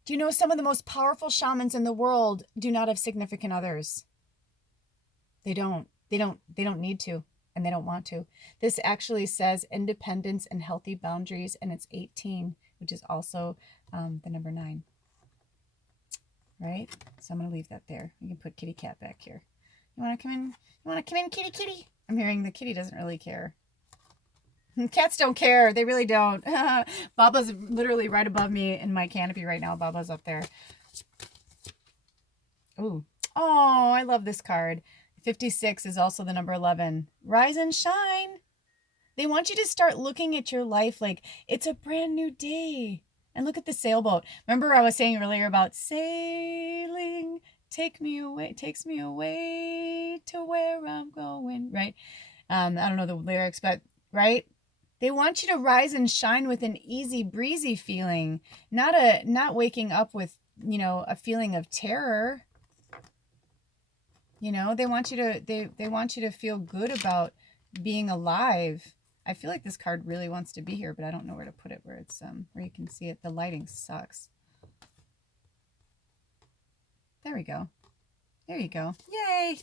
Do you know some of the most powerful shamans in the world do not have significant others? They don't need to, and they don't want to. This actually says independence and healthy boundaries, and it's 18, which is also the number 9. Right? So I'm going to leave that there. You can put kitty cat back here. You want to come in? You want to come in, kitty kitty? I'm hearing the kitty doesn't really care. Cats don't care. They really don't. Baba's literally right above me in my canopy right now. Baba's up there. Ooh. Oh, I love this card. 56 is also the number 11. Rise and shine. They want you to start looking at your life like it's a brand new day. And look at the sailboat. Remember I was saying earlier about sailing takes me away to where I'm going, right? I don't know the lyrics, but right? They want you to rise and shine with an easy breezy feeling, not waking up with, a feeling of terror. You know, they want you to they want you to feel good about being alive. I feel like this card really wants to be here, but I don't know where to put it where it's where you can see it. The lighting sucks. There we go. There you go. Yay.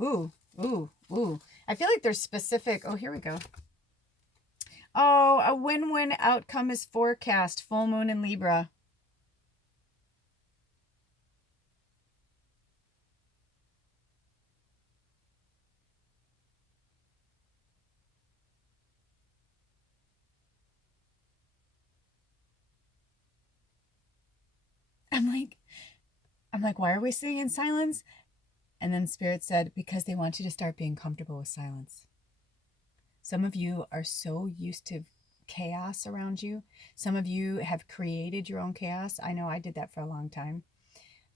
Ooh, ooh, ooh. I feel like there's specific. Oh, here we go. Oh, a win-win outcome is forecast. Full moon in Libra. I'm like, why are we sitting in silence? And then Spirit said, because they want you to start being comfortable with silence. Some of you are so used to chaos around you. Some of you have created your own chaos. I know I did that for a long time.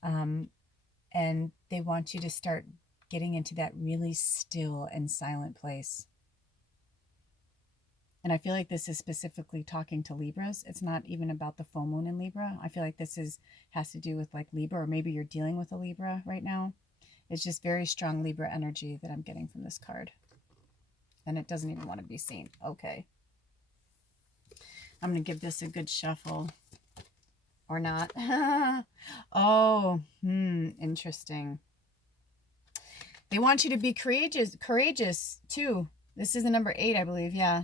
And they want you to start getting into that really still and silent place. And I feel like this is specifically talking to Libras. It's not even about the full moon in Libra. I feel like this has to do with like Libra, or maybe you're dealing with a Libra right now. It's just very strong Libra energy that I'm getting from this card. And it doesn't even want to be seen. Okay. I'm going to give this a good shuffle. Or not. Oh, interesting. They want you to be courageous too. This is the number 8, I believe. Yeah.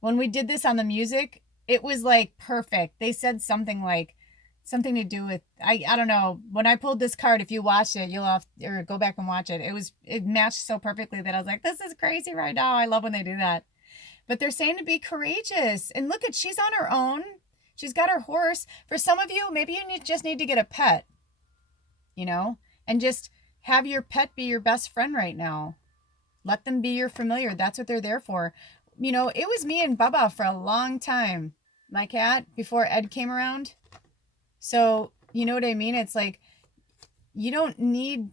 When we did this on the music, it was like perfect. They said something like, something to do with, I don't know. When I pulled this card, if you watch it, you'll have, or go back and watch it. It matched so perfectly that I was like, this is crazy right now. I love when they do that. But they're saying to be courageous. And look at, she's on her own. She's got her horse. For some of you, maybe you just need to get a pet, you know, and just have your pet be your best friend right now. Let them be your familiar. That's what they're there for. You know, it was me and Bubba for a long time, my cat, before Ed came around. So, you know what I mean? It's like, you don't need